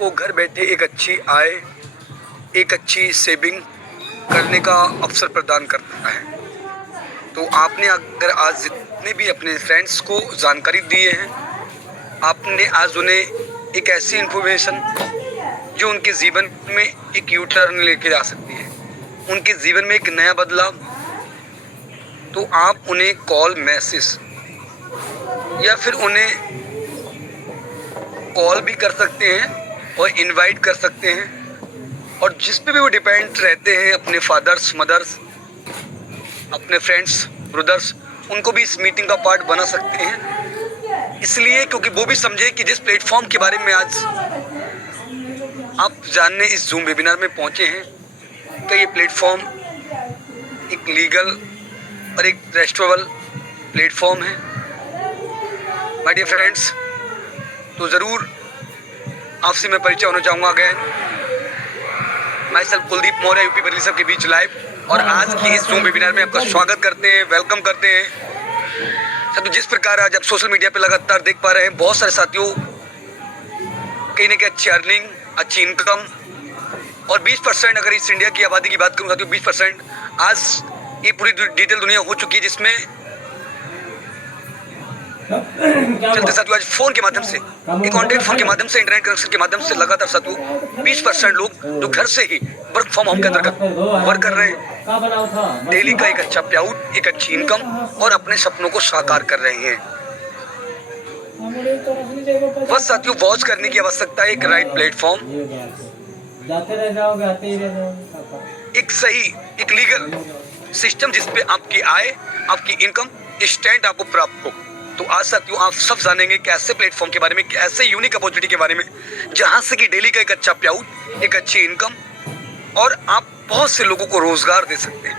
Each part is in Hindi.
आपको घर बैठे एक अच्छी आय, एक अच्छी सेविंग करने का अवसर प्रदान करता है। तो आपने अगर आज जितने भी अपने फ्रेंड्स को जानकारी दिए हैं, आपने आज उन्हें एक ऐसी इन्फॉर्मेशन जो उनके जीवन में एक यू टर्न लेके आ सकती है, उनके जीवन में एक नया बदलाव, तो आप उन्हें कॉल, मैसेज या फिर उन्हें कॉल भी कर सकते हैं और इनवाइट कर सकते हैं। और जिस पे भी वो डिपेंड रहते हैं, अपने फादर्स, मदर्स, अपने फ्रेंड्स, ब्रदर्स, उनको भी इस मीटिंग का पार्ट बना सकते हैं। इसलिए क्योंकि वो भी समझे कि जिस प्लेटफॉर्म के बारे में आज आप जानने इस जूम वेबिनार में पहुंचे हैं, कि ये प्लेटफॉर्म एक लीगल और एक ट्रस्टेबल प्लेटफॉर्म है। माय डियर फ्रेंड्स, तो ज़रूर आपसे मैं परिचय होना चाहूँगा। अगेन मैं सेल्फ कुलदीप मौर्य, यूपी बरेली सब के बीच लाइव, और आज की इस जूम वेबिनार में आपका स्वागत करते हैं, वेलकम करते हैं। तो जिस प्रकार आज आप सोशल मीडिया पे लगातार देख पा रहे हैं, बहुत सारे साथियों कहीं ना कहीं अच्छी अर्निंग, अच्छी इनकम, और 20% अगर इस इंडिया की आबादी की बात करूँ साथियों, 20% आज ये पूरी डिजिटल दुनिया हो चुकी है, जिसमें चलते साथियों आज फोन के माध्यम से, एक कॉन्टैक्ट फोन के माध्यम से, इंटरनेट कनेक्शन के माध्यम से लगातार साथियों 20% लोग जो घर से ही वर्क फ्रॉम होम के अंतर्गत वर्क कर रहे हैं, डेली का एक अच्छा पेआउट, एक अच्छी इनकम, और अपने सपनों को साकार कर रहे हैं। बस साथियों वॉच करने की आवश्यकता है, एक राइट प्लेटफॉर्म, एक सही, एक लीगल सिस्टम जिसपे आपकी आय, आपकी इनकम इंस्टेंट आपको प्राप्त हो। तो आज साथियों आप सब जानेंगे कि ऐसे प्लेटफॉर्म के बारे में, कि ऐसे यूनिक अपॉर्चुनिटी के बारे में, जहां से कि डेली का एक अच्छा पेआउट, एक अच्छी इनकम, और आप बहुत से लोगों को रोजगार दे सकते हैं।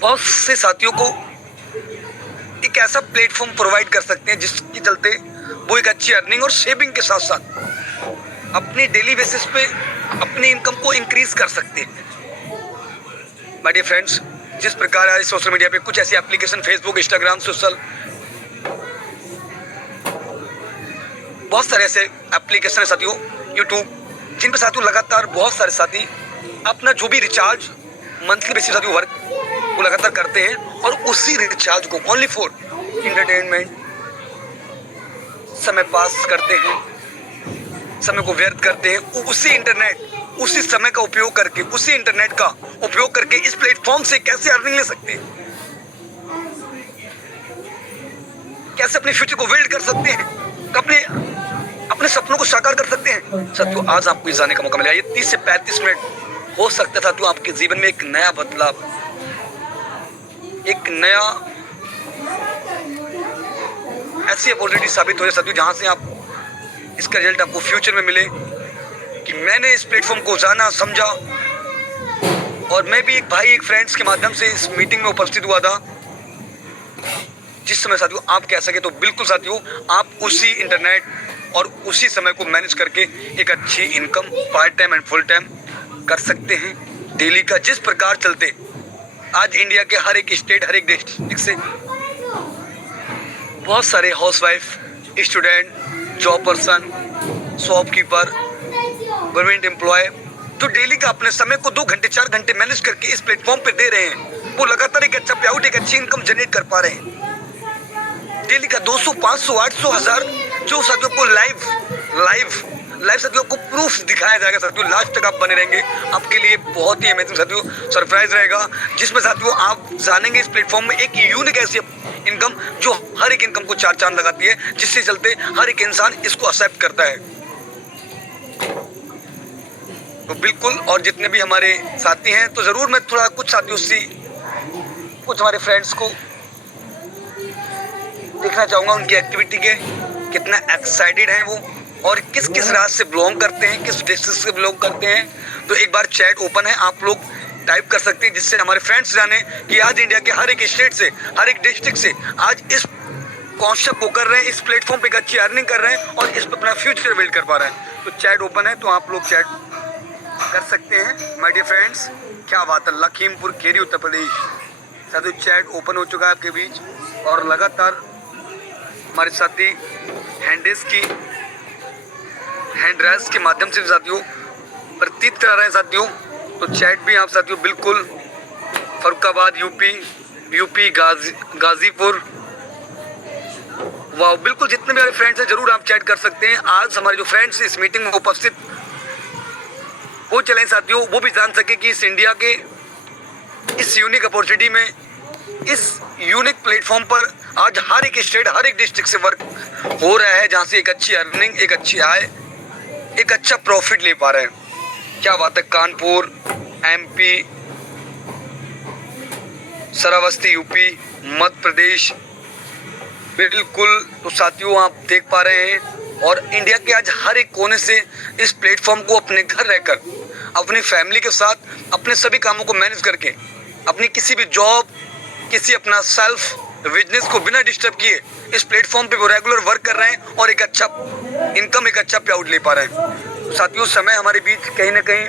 बहुत से साथियों को एक ऐसा प्लेटफॉर्म प्रोवाइड कर सकते हैं जिसके चलते वो एक अच्छी अर्निंग और सेविंग के साथ साथ अपनी डेली बेसिस पे अपनी इनकम को इंक्रीज कर सकते हैं। माय डियर फ्रेंड्स, जिस प्रकार आज सोशल मीडिया पे कुछ ऐसी एप्लीकेशन, फेसबुक, इंस्टाग्राम, सोशल, बहुत सारे ऐसे एप्लीकेशन है साथियों, यूट्यूब, जिन पे साथियों लगातार बहुत सारे साथी अपना जो भी रिचार्ज मंथली बेसिस साथियों वर्क वो लगातार करते हैं, और उसी रिचार्ज को ओनली फॉर इंटरटेनमेंट समय पास करते हैं, समय को व्यर्थ करते हैं। उसी इंटरनेट, उसी समय का उपयोग करके, उसी इंटरनेट का उपयोग करके इस प्लेटफॉर्म से कैसे अर्निंग ले सकते हैं, कैसे अपने फ्यूचर को बिल्ड कर सकते हैं, अपने सपनों को साकार कर सकते हैं। साथियों आज आपको जानने का मौका मिला, ये 30 से 35 मिनट हो सकता था तो आपके जीवन में एक नया बदलाव, एक नया ऐसी अपॉर्चुनिटी साबित हो जाए साथियों, जहां से आप इसका रिजल्ट आपको फ्यूचर में मिले कि मैंने इस प्लेटफॉर्म को जाना, समझा, और मैं भी एक भाई, एक फ्रेंड्स के माध्यम से इस मीटिंग में उपस्थित हुआ था। जिस समय साथियों आप कह सके तो बिल्कुल साथियों आप उसी इंटरनेट और उसी समय को मैनेज करके एक अच्छी income part time and full time कर सकते हैं डेली का। जिस प्रकार चलते आज इंडिया के हर एक स्टेट, हर एक डिस्ट्रिक्ट से बहुत सारे housewife, student, job person, shopkeeper, government employ जो डेली का अपने समय को 2 घंटे 4 घंटे मैनेज करके इस प्लेटफॉर्म पे दे रहे हैं, वो लगातार एक अच्छा पेआउट, एक अच्छी इनकम जनरेट कर पा रहे हैं। डेली का 200, 500, 800, 1000 जो साथियों को लाइव साथियों को प्रूफ दिखाया जाएगा। साथियों लास्ट तक आप बने रहेंगे, आपके लिए बहुत ही अमेजिंग साथियों सरप्राइज रहेगा, जिसमें साथियों आप जानेंगे इस प्लेटफॉर्म में एक यूनिक ऐसी इनकम जो हर एक इनकम को 4 चांद लगाती है, जिससे चलते हर एक इंसान इसको एक्सेप्ट करता है। तो बिल्कुल, और जितने भी हमारे साथी हैं तो जरूर मैं थोड़ा कुछ साथियों से, कुछ हमारे फ्रेंड्स को देखना चाहूँगा, उनकी एक्टिविटी के कितना एक्साइटेड हैं वो, और किस किस राज्य से बिलोंग करते हैं, किस डिस्ट्रिक्ट से बिलोंग करते हैं। तो एक बार चैट ओपन है, आप लोग टाइप कर सकते हैं, जिससे हमारे फ्रेंड्स जाने कि आज इंडिया के हर एक स्टेट से, हर एक डिस्ट्रिक्ट से आज इस कॉन्सेप्ट को कर रहे हैं, इस प्लेटफॉर्म पे एक अच्छी अर्निंग कर रहे हैं और इस पर अपना फ्यूचर बिल्ड कर पा रहे हैं। तो चैट ओपन है, तो आप लोग चैट कर सकते हैं। माय डियर फ्रेंड्स, क्या बात है, लखीमपुर खीरी उत्तर प्रदेश, साथियों चैट ओपन हो चुका है आपके बीच, और लगातार हमारे साथी हैंड रेस के माध्यम से साथियों प्रतीत करा रहे हैं साथियों। तो चैट भी आप साथियों बिल्कुल फरुखाबाद यूपी गाजीपुर, वाह बिल्कुल जितने भी हमारे फ्रेंड्स हैं जरूर आप चैट कर सकते हैं। आज हमारे जो फ्रेंड्स इस मीटिंग में उपस्थित वो चलें साथियों, वो भी जान सके कि इस इंडिया के इस यूनिक अपॉर्चुनिटी में, इस यूनिक प्लेटफॉर्म पर आज हर एक स्टेट हर एक डिस्ट्रिक्ट से वर्क हो रहा है, जहाँ से एक अच्छी अर्निंग, एक अच्छी आय, एक अच्छा प्रॉफिट ले पा रहे हैं। क्या बात है। कानपुर MP, श्रावस्ती यूपी, मध्य प्रदेश, बिल्कुल। तो साथियों आप देख पा रहे हैं और इंडिया के आज हर एक कोने से इस प्लेटफॉर्म को अपने घर रहकर अपनी फैमिली के साथ अपने सभी कामों को मैनेज करके अपनी किसी भी जॉब, किसी अपना सेल्फ बिजनेस को बिना डिस्टर्ब किए इस प्लेटफॉर्म पे वो रेगुलर वर्क कर रहे हैं और एक अच्छा इनकम, एक अच्छा पे आउट ले पा रहे हैं। साथियों समय हमारे बीच कहीं ना कहीं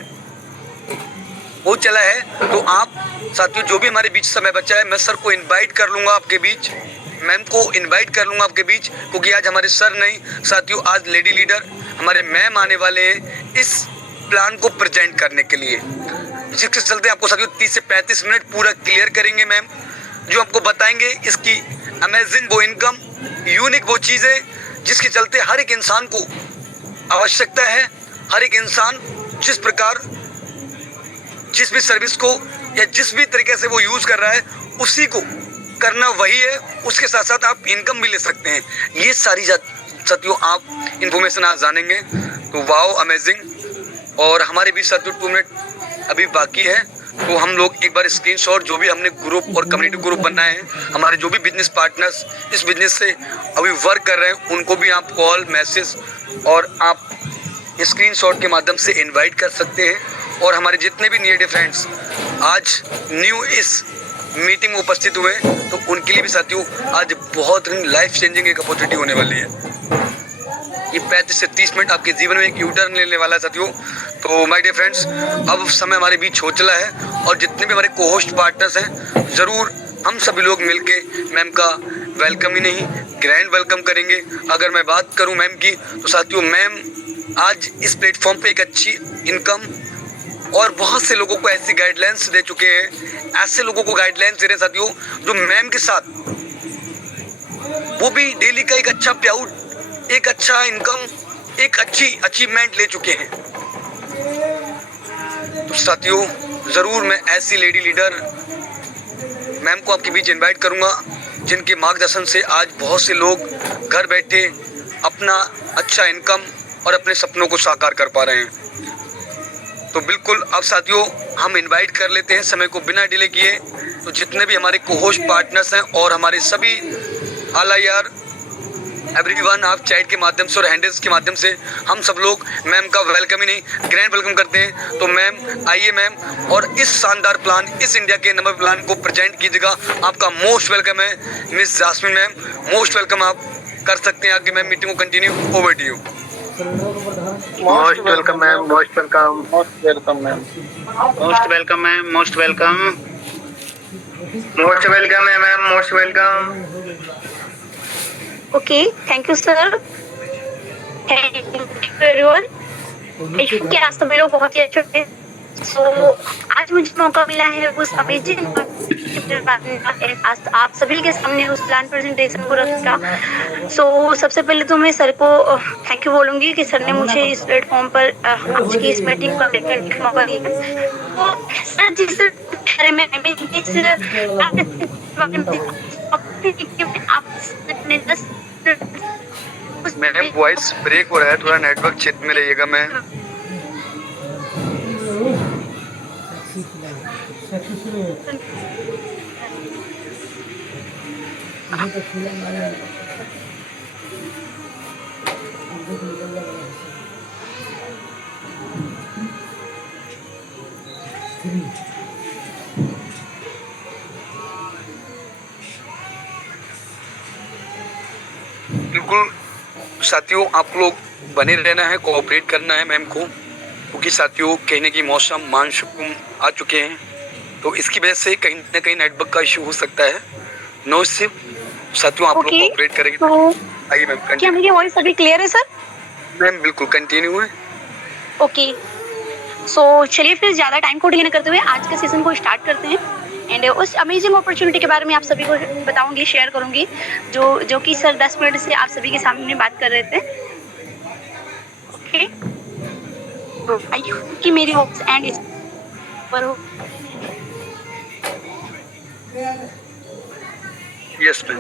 वो चला है, तो आप साथियों जो भी हमारे बीच समय बचा है, मैं सर को इनवाइट कर लूँगा आपके बीच, मैम को इनवाइट कर लूँगा आपके बीच, क्योंकि आज हमारे सर नहीं साथियों, आज लेडी लीडर हमारे मैम आने वाले हैं इस प्लान को प्रेजेंट करने के लिए, जिसके चलते आपको साथियों 30 से 35 मिनट पूरा क्लियर करेंगे मैम, जो आपको बताएंगे इसकी अमेजिंग वो इनकम, यूनिक वो चीज़ें जिसके चलते हर एक इंसान को आवश्यकता है। हर एक इंसान जिस प्रकार जिस भी सर्विस को या जिस भी तरीके से वो यूज़ कर रहा है उसी को करना वही है, उसके साथ साथ आप इनकम भी ले सकते हैं। ये सारी साथियों आप इन्फॉर्मेशन आज जानेंगे, तो वाओ अमेजिंग। और हमारे बीच साथियों 2 मिनट अभी बाकी है, तो हम लोग एक बार स्क्रीनशॉट जो भी हमने ग्रुप और कम्युनिटी ग्रुप बनाए हैं, हमारे जो भी बिजनेस पार्टनर्स इस बिजनेस से अभी वर्क कर रहे हैं, उनको भी आप कॉल मैसेज और आप स्क्रीनशॉट के माध्यम से इनवाइट कर सकते हैं। और हमारे जितने भी नीडेड फ्रेंड्स आज न्यू इस मीटिंग में उपस्थित हुए, तो उनके लिए भी साथियों आज बहुत लाइफ चेंजिंग एक अपॉर्चुनिटी होने वाली है। ये 35 से 30 मिनट आपके जीवन में एक यू टर्न लेने वाला है साथियों। तो माय डियर फ्रेंड्स, अब समय हमारे बीच हो चला है और जितने भी हमारे को होस्ट पार्टनर्स हैं, ज़रूर हम सभी लोग मिलके मैम का वेलकम ही नहीं ग्रैंड वेलकम करेंगे। अगर मैं बात करूं मैम की, तो साथियों मैम आज इस प्लेटफॉर्म पे एक अच्छी इनकम और बहुत से लोगों को ऐसी गाइडलाइंस दे चुके हैं, ऐसे लोगों को गाइडलाइंस दे रहे हैं साथियों, जो मैम के साथ वो भी डेली का एक अच्छा पे आउट, एक अच्छा इनकम, एक अच्छी अचीवमेंट ले चुके हैं। तो साथियों ज़रूर मैं ऐसी लेडी लीडर मैम को आपके बीच इनवाइट करूंगा, जिनके मार्गदर्शन से आज बहुत से लोग घर बैठे अपना अच्छा इनकम और अपने सपनों को साकार कर पा रहे हैं। तो बिल्कुल अब साथियों हम इनवाइट कर लेते हैं समय को बिना डिले किए। तो जितने भी हमारे को होस्ट पार्टनर्स हैं और हमारे सभी आलायार एवरीवन, आप चैट के माध्यम से और हैंडल्स के माध्यम से हम सब लोग मैम का वेलकम ही नहीं ग्रैंड वेलकम करते हैं। तो मैम आइए मैम, और इस शानदार प्लान, इस इंडिया के नंबर प्लान को प्रेजेंट कीजिएगा। आपका मोस्ट वेलकम है miss Jasmine ma'am, most welcome. आप कर सकते हैं आगे मैम मीटिंग को continue. Over to you. Most welcome ma'am, most welcome, most welcome ma'am, most welcome ma'am, most welcome, most welcome है ma'am, most welcome. Okay, thank you sir, thank you everyone. कि आज तो मेरे बहुत ही अच्छे थे। सो आज मुझे मौका मिला है उस अमेजिंग आप सभी के सामने उस प्लान प्रेजेंटेशन को रखा। सो सबसे पहले तो मैं सर को थैंक यू बोलूँगी कि सर ने मुझे इस प्लेटफॉर्म पर आज की इस मीटिंग को अटेंड करने का मौका दिया। तो सर जिस बारे में मैम वॉइस ब्रेक हो रहा है, थोड़ा नेटवर्क क्षेत्र में रहिएगा मैम। बिल्कुल साथियों, आप लोग बने रहना है, कोऑपरेट करना है मैम को, क्योंकि साथियों कहने की मौसम मानसून आ चुके हैं, तो इसकी वजह से कहीं ना कहीं नेटवर्क का इशू हो सकता है। नो सिर्फ साथियों आप लोग कोऑपरेट करेंगे। तो आइए मैम, क्या मेरी वॉइस अभी क्लियर है सर? मैम बिल्कुल कंटिन्यू है। ओके, सो चलिए फिर ज़्यादा टाइम को डिले न करते हुए आज के सेशन को स्टार्ट करते हैं। एंड उस अमेजिंग अपॉर्चुनिटी के बारे में आप सभी को बताऊंगी, शेयर करूंगी, जो कि सर 10 मिनट से आप सभी के सामने बात कर रहे थे। ओके, आई होप कि मेरी वॉइस एंड इस पर हो। Yes ma'am.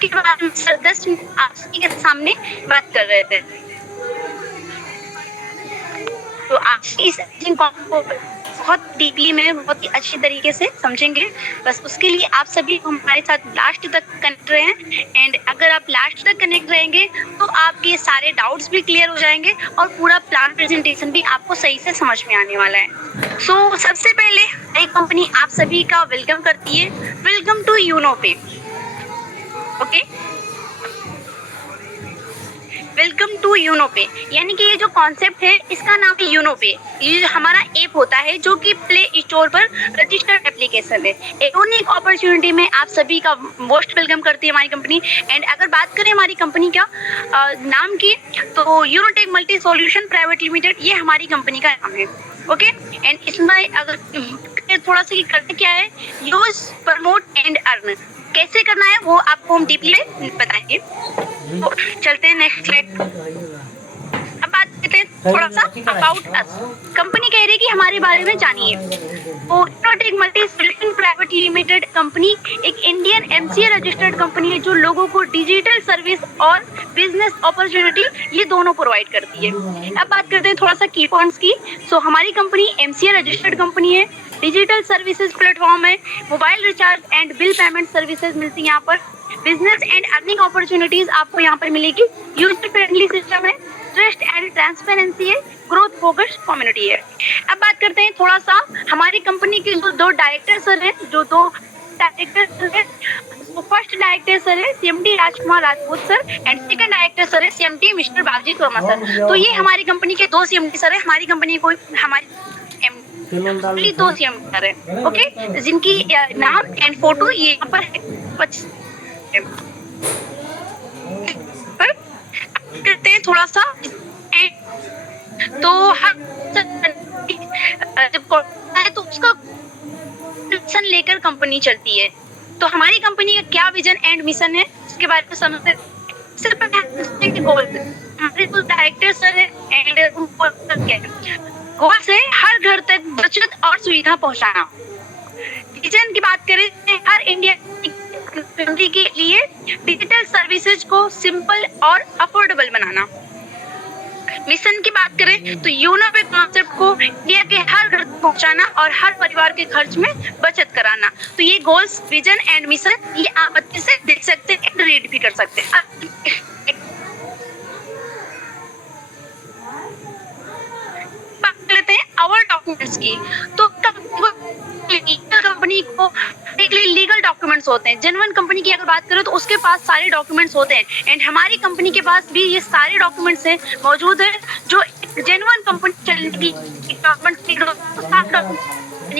के बाद में सर 10 मिनट आप सभी के सामने बात कर रहे थे। तो आज इस को बहुत डीपली में बहुत ही अच्छी तरीके से समझेंगे। बस उसके लिए आप सभी हमारे साथ लास्ट तक कनेक्ट रहें। एंड अगर आप लास्ट तक कनेक्ट रहेंगे तो आपके सारे डाउट्स भी क्लियर हो जाएंगे और पूरा प्लान प्रेजेंटेशन भी आपको सही से समझ में आने वाला है। सो सबसे पहले एक कंपनी आप सभी का वेलकम करती है। Welcome to Unopay. Okay, welcome to Unopay, यानी कि ये जो कॉन्सेप्ट है इसका नाम है यूनोपे। ये हमारा ऐप होता है जो कि प्ले स्टोर पर रजिस्टर्ड एप्लीकेशन है। एक यूनिक अपॉर्चुनिटी में आप सभी का मोस्ट वेलकम करती है हमारी कंपनी। एंड अगर बात करें हमारी कंपनी का नाम की, तो Unotech multi solution private limited ये हमारी कंपनी का नाम है। ओके, एंड इसमें अगर थोड़ा सा करते क्या है, यूज, प्रमोट एंड अर्न कैसे करना है वो आपको हम डीपली में बताएंगे। तो चलते हैं नेक्स्ट स्लाइड। अब बात करते हैं थोड़ा सा अबाउट अस। कंपनी कह रही है कि हमारे बारे में जानिए। तो Unotech multi solution private limited company एक इंडियन एमसीए रजिस्टर्ड कंपनी है जो लोगों को डिजिटल सर्विस और बिजनेस अपॉर्चुनिटी ये दोनों प्रोवाइड करती है। अब बात करते हैं थोड़ा सा की पॉइंट्स की। सो हमारी कंपनी एमसीए रजिस्टर्ड कंपनी है, डिजिटल सर्विसेज प्लेटफॉर्म है, mobile recharge and bill payment services मिलती है यहाँ पर, बिजनेस एंड अर्निंग अपॉर्चुनिटीज आपको यहाँ पर मिलेगी, यूजर फ्रेंडली सिस्टम है, ट्रस्ट एंड ट्रांसपेरेंसी है, ग्रोथ फोकस्ड कम्युनिटी है। अब बात करते हैं थोड़ा सा हमारी कंपनी के जो दो डायरेक्टर सर हैं, फर्स्ट डायरेक्टर सर है CMD Rajkumar Rajput sir and second director sir है सीएमडी मिस्टर बाबूजी वर्मा सर। तो ये हमारी कंपनी के दो सीएमडी सर है। हमारी कंपनी को हमारी दो सीएमडी सर है। ओके, जिनकी नाम एंड फोटो ये यहाँ पर है। करते हैं थोड़ा सा, तो हम जब है तो उसका मिशन लेकर कंपनी चलती है। तो हमारी कंपनी का क्या विजन एंड मिशन है उसके बारे में समझते हैं। सिर्फ हमारे जो डायरेक्टर सर है एंड गोल्स है हर घर तक बचत और सुविधा पहुंचाना। विजन की बात करें, हर इंडिया फैमिली के लिए डिजिटल सर्विसेज को सिंपल और अफोर्डेबल बनाना। मिशन की बात करें तो यूनोपे कॉन्सेप्ट को इंडिया के हर घर तक पहुंचाना और हर परिवार के खर्च में बचत कराना। तो ये गोल्स, विजन एंड मिशन ये आप अच्छे से देख सकते हैं एंड रीड भी कर सकते हैं। बात लेते हैं आवर डॉक्यूमेंट्स की। तो कंपनी को लीगल डॉक्यूमेंट्स होते हैं। जेन्युइन कंपनी की अगर बात करें तो उसके पास सारे डॉक्यूमेंट्स होते हैं एंड हमारी कंपनी के पास भी ये सारे डॉक्यूमेंट्स हैं मौजूद है जो जेन्युइन कंपनी चलने की के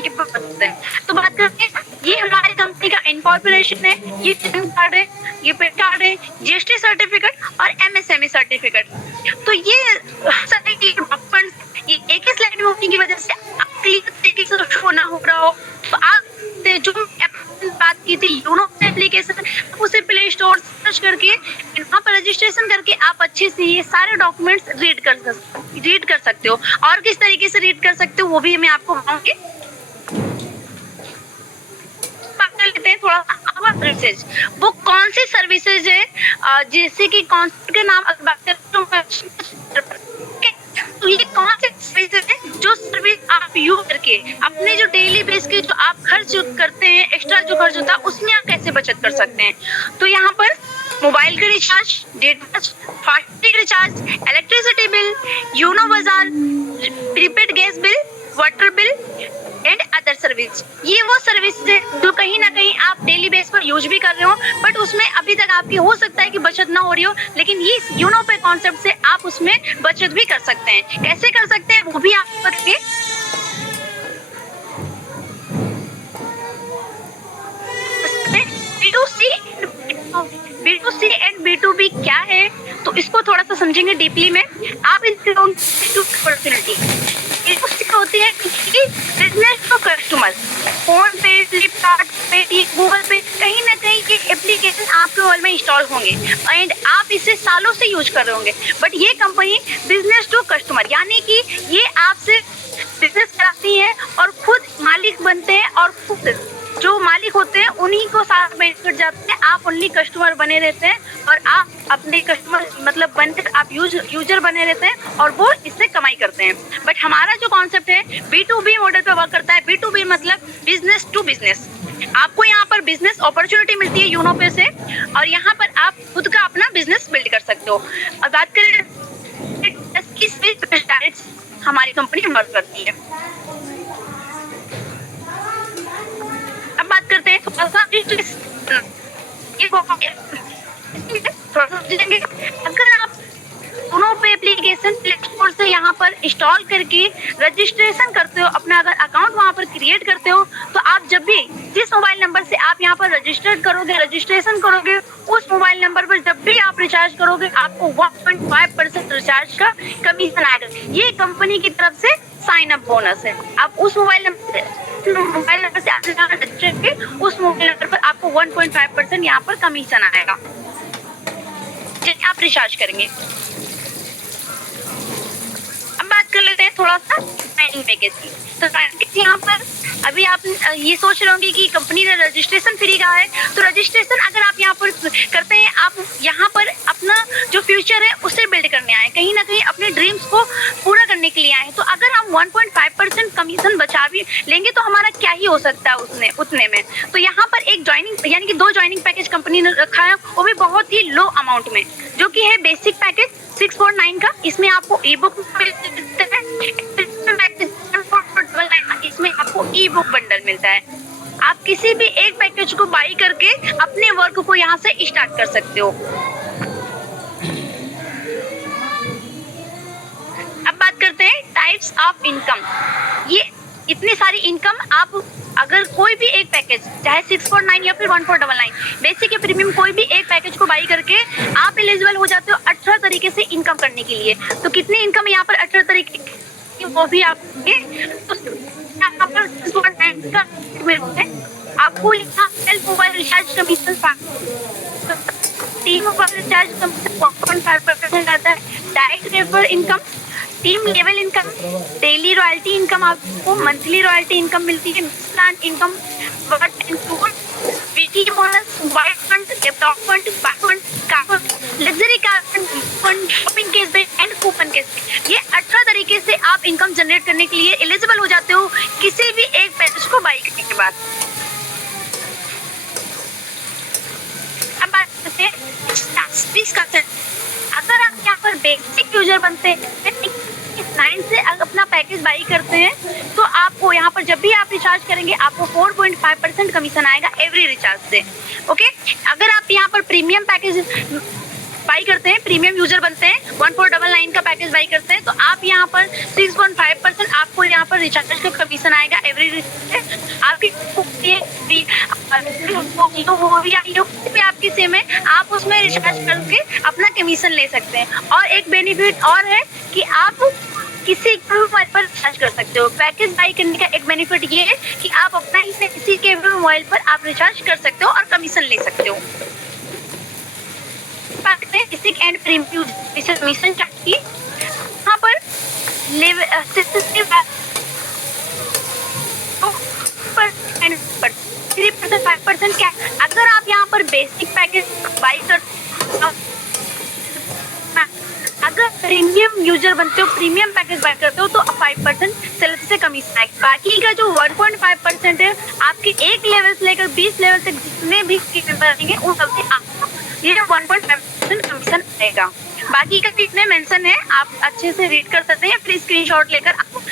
पास होते हैं। तो बात करते हैं, ये हमारी कंपनी का इनकॉर्पोरेशन है, ये पैन कार्ड है, ये पैन कार्ड है, जीएसटी सर्टिफिकेट और एमएसएमई सर्टिफिकेट। तो ये सारे डॉक्यूमेंट्स ये एक ही स्लाइड में होने की वजह से क्लियर तरीके से शो ना हो रहा हो, तो आप जो बात की थी यूनोपे एप्लीकेशन, उसे प्ले स्टोर सर्च करके वहाँ पर रजिस्ट्रेशन करके आप अच्छे से ये सारे डॉक्यूमेंट्स रीड कर सकते हो। और किस तरीके से रीड कर सकते हो वो भी मैं आपको बताऊंगी। बात कर लेते हैं थोड़ा आवर सर्विसेज, वो कौन सी सर्विसेज है, जैसे कि कॉन्सेप्ट के नाम अगर बात करें तो ये कौन से सर्विसेज है जो सर्विस आप यूज करके अपने जो डेली बेस के जो आप खर्च करते हैं, एक्स्ट्रा जो खर्च होता है उसमें आप कैसे बचत कर सकते हैं। तो यहाँ पर मोबाइल का recharge, data, FASTag recharge, electricity bill, Uno बाजार, prepaid gas bill, water bill and other service. ये वो सर्विस है जो कहीं ना कहीं आप डेली बेस पर यूज भी कर रहे हो, बट उसमें अभी तक आपकी हो सकता है कि बचत ना हो रही हो, लेकिन ये यूनोपे कॉन्सेप्ट से आप उसमें बचत भी कर सकते हैं। कैसे कर सकते हैं वो भी आप बताइए। B2C एंड B2B क्या है, तो इसको थोड़ा सा समझेंगे डीपली में। आप इन अपॉर्चुनिटी B2C होती है कि बिजनेस टू कस्टमर, फोन पे, फ्लिपकार्ट पे, गूगल पे, कहीं ना कहीं ये एप्लीकेशन आपके मोबाइल में इंस्टॉल होंगे एंड आप इसे सालों से यूज कर रहे होंगे। बट ये कंपनी बिजनेस टू कस्टमर, यानी कि ये आपसे बिजनेस कराती है और खुद मालिक बनते हैं, और खुद जो मालिक होते हैं उन्हीं को साथ बेनिफिट जाते हैं। आप ओनली कस्टमर बने रहते हैं और आप अपने कस्टमर मतलब बनकर आप यूजर बने रहते हैं और वो इससे कमाई करते हैं। बट हमारा जो कॉन्सेप्ट है B2B मॉडल पे वर्क करता है। B2B मतलब बिजनेस टू बिजनेस। आपको यहाँ पर बिजनेस अपॉर्चुनिटी मिलती है यूनो पे से, और यहाँ पर आप खुद का अपना बिजनेस बिल्ड कर सकते हो। और बात करें हमारी कंपनी वर्क करती है। अब बात करते हैं थोड़ा सा अगर आप दोनों पे एप्लीकेशन प्ले स्टोर से यहाँ पर इंस्टॉल करके रजिस्ट्रेशन करते हो, अपना अगर अकाउंट वहाँ पर क्रिएट करते हो, तो आप जब भी जिस मोबाइल नंबर से आप यहाँ पर रजिस्ट्रेशन करोगे, उस मोबाइल नंबर पर जब भी आप रिचार्ज करोगे आपको 1.5% रिचार्ज का कमीशन आएगा। ये कंपनी की तरफ से साइन अप बोनस है। आप उस मोबाइल नंबर से आप रजिस्टर के उस मोबाइल नंबर पर आपको 1.5% यहाँ पर कमीशन आएगा जब आप रिचार्ज करेंगे। अब बात कर लेते हैं थोड़ा सा साइनिंग पैकेज की। तो यहाँ पर अभी आप ये सोच रहे होंगे कि कंपनी ने रजिस्ट्रेशन फ्री कहा है, तो रजिस्ट्रेशन अगर आप यहाँ पर करते हैं, आप यहाँ पर अपना जो फ्यूचर है उसे बिल्ड करने आए, कहीं ना कहीं अपने ड्रीम्स को पूरा करने के लिए आए। तो अगर हम 1.5% कमीशन बचा भी लेंगे तो हमारा क्या ही हो सकता है उतने में। तो यहाँ पर एक ज्वाइनिंग यानी कि 2 ज्वाइनिंग पैकेज कंपनी ने रखा है, वो भी बहुत ही लो अमाउंट में, जो कि है बेसिक पैकेज 649 का। इसमें आपको ई बुक मिलते हैं, इसमें आपको ई बुक बंडल मिलता है। आप किसी भी एक पैकेज को बाई करके अपने वर्क को यहाँ से स्टार्ट कर सकते हो। अब बात करते हैं टाइप्स ऑफ इनकम। ये इतनी सारी इनकम आप अगर कोई भी एक पैकेज चाहे 649 या फिर 1499 बेसिक या प्रीमियम कोई भी एक पैकेज को बाई करके आप एलिजिबल हो जाते हो 18 तरीके से इनकम करने के लिए। तो कितनी इनकम यहाँ पर 18 तरीके वो भी आपको यहाँ self mobile recharge commission 3 mobile recharge commission 1.5% आता है। Direct refer income, team level income, daily royalty income, आपको मंथली रॉयल्टी इनकम मिलती है, plan income, VT bonus, white fund, laptop fund, back fund, car fund, luxury car fund, shopping cashback and coupon cashback. ये 18 तरीके से आप इनकम जनरेट करने के लिए एलिजिबल हो जाते हो किसी भी एक पैकेज को बाई करने के बाद। अब बात करते हैं अगर आप यहाँ पर बेसिक यूजर बनते हैं 9 से अपना पैकेज बाई करते हैं, तो आपको यहाँ पर जब भी आप रिचार्ज करेंगे आपको 4.5% कमीशन आएगा एवरी रिचार्ज से। ओके, अगर आप यहाँ पर प्रीमियम पैकेज बाई करते हैं, प्रीमियम यूजर बनते हैं, 1499 का पैकेज बाई करते हैं, तो आप यहाँ पर 6.5% आपको यहाँ पर रिचार्ज का कमीशन आएगा एवरी रिचार्ज। आपकी तो वो भी आपकी सिम है, आप उसमें रिचार्ज करके अपना कमीशन ले सकते हैं। और एक बेनिफिट और है कि आप किसी भी मोबाइल पर रिचार्ज कर सकते हो। पैकेज बाई करने का एक बेनिफिट ये है कि आप अपना किसी के भी मोबाइल पर आप रिचार्ज कर सकते हो और कमीशन ले सकते हो। बेसिक एंड प्रीमियम कमीशन चाहिए यहाँ पर 3% क्या, अगर आप यहाँ पर बेसिक पैकेज बाई कर, अगर प्रीमियम यूजर बनते हो, प्रीमियम पैकेज बाय करते हो, तो 5% सेल्फ से कमीशन आएगा। बाकी का जो 1.5% है आपके एक लेवल से लेकर 20 लेवल तक जितने भी बनेंगे उन सबसे आपको ये 1.5% कमीशन आएगा। बाकी का जितने मेंशन है आप अच्छे से रीड कर सकते हैं, फिर स्क्रीनशॉट लेकर आप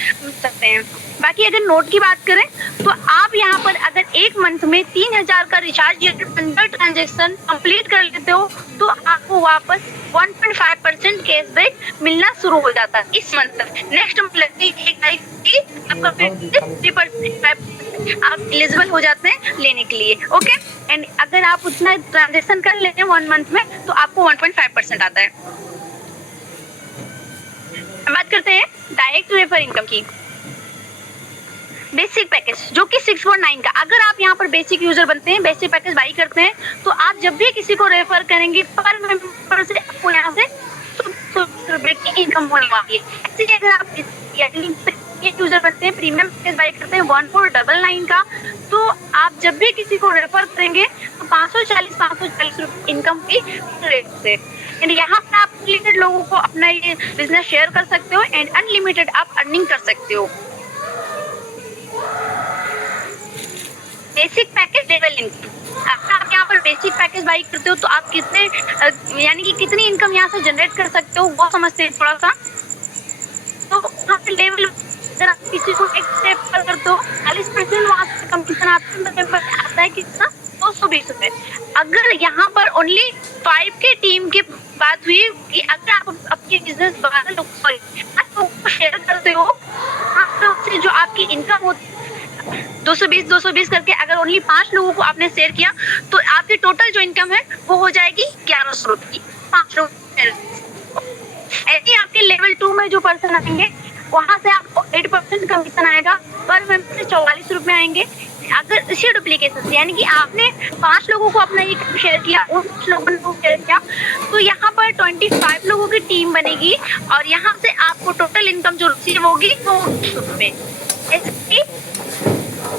सकते हैं। बाकी अगर नोट की बात करें तो आप यहाँ पर अगर एक मंथ में 3000 का रिचार्ज या 100 ट्रांजेक्शन कंप्लीट कर लेते हो तो आपको वापस 1.5% कैशबैक मिलना शुरू हो जाता है इस मंथ तक। नेक्स्ट मंथ लगती है आपका 3% आप एलिजिबल हो जाते हैं लेने के लिए। ओके, एंड अगर आप उतना ट्रांजेक्शन कर लेते हैं 1 मंथ में तो आपको 1.5% आता है। बात करते हैं डायरेक्ट रेफर इनकम की। बेसिक पैकेज जो कि 649 का, अगर आप यहाँ पर बेसिक यूजर बनते हैं, बेसिक पैकेज बाई करते हैं, तो आप जब भी किसी को रेफर करेंगे पर मेंबर से आपको यहाँ से ₹100 की इनकम होने वाली है। ऐसे अगर आप यूजर बनते हैं, प्रीमियम पैकेज बाई करते हैं 1499 का, तो आप जब भी किसी को रेफर करेंगे तो 540 रुपये इनकम की रेट से। एंड यहाँ पर आप अनलिमिटेड लोगों को अपना ये बिजनेस शेयर कर सकते हो एंड अनलिमिटेड आप अर्निंग कर सकते हो। बेसिक पैकेज लेवल इनकम, अगर आप यहाँ पर बेसिक पैकेज बाई करते हो तो आप कितने यानी कि कितनी इनकम यहाँ से जनरेट कर सकते हो वो समझते हैं थोड़ा सा। तो वहाँ पे लेवल अगर आप किसी को एक स्टेप पर करते हो 40% वहाँ से कमीशन आता है कितना, 220 रुपये। अगर यहाँ पर ओनली 5 के टीम की बात हुई कि अगर आप अपनी बिजनेस 12 लोगों को शेयर करते हो उससे जो आपकी इनकम होती 220 करके, अगर ओनली 5 लोगों को आपने शेयर किया तो आपकी टोटल जो इनकम है वो हो जाएगी 1100 रुपये की, 5 लोग। ऐसे आपके लेवल 2 में जो पर्सन आएंगे वहां से आपको 8% कमीशन आएगा, पर मेंबर से 44 रुपये आएंगे। अगर इसी डुप्लीकेशन से यानी कि आपने 5 लोगों को अपना ये शेयर किया, उन 5 लोगों ने शेयर किया, तो यहाँ पर 25 लोगों की टीम बनेगी और यहाँ से आपको टोटल इनकम जो रिसीव होगी वो ₹100। ऐसे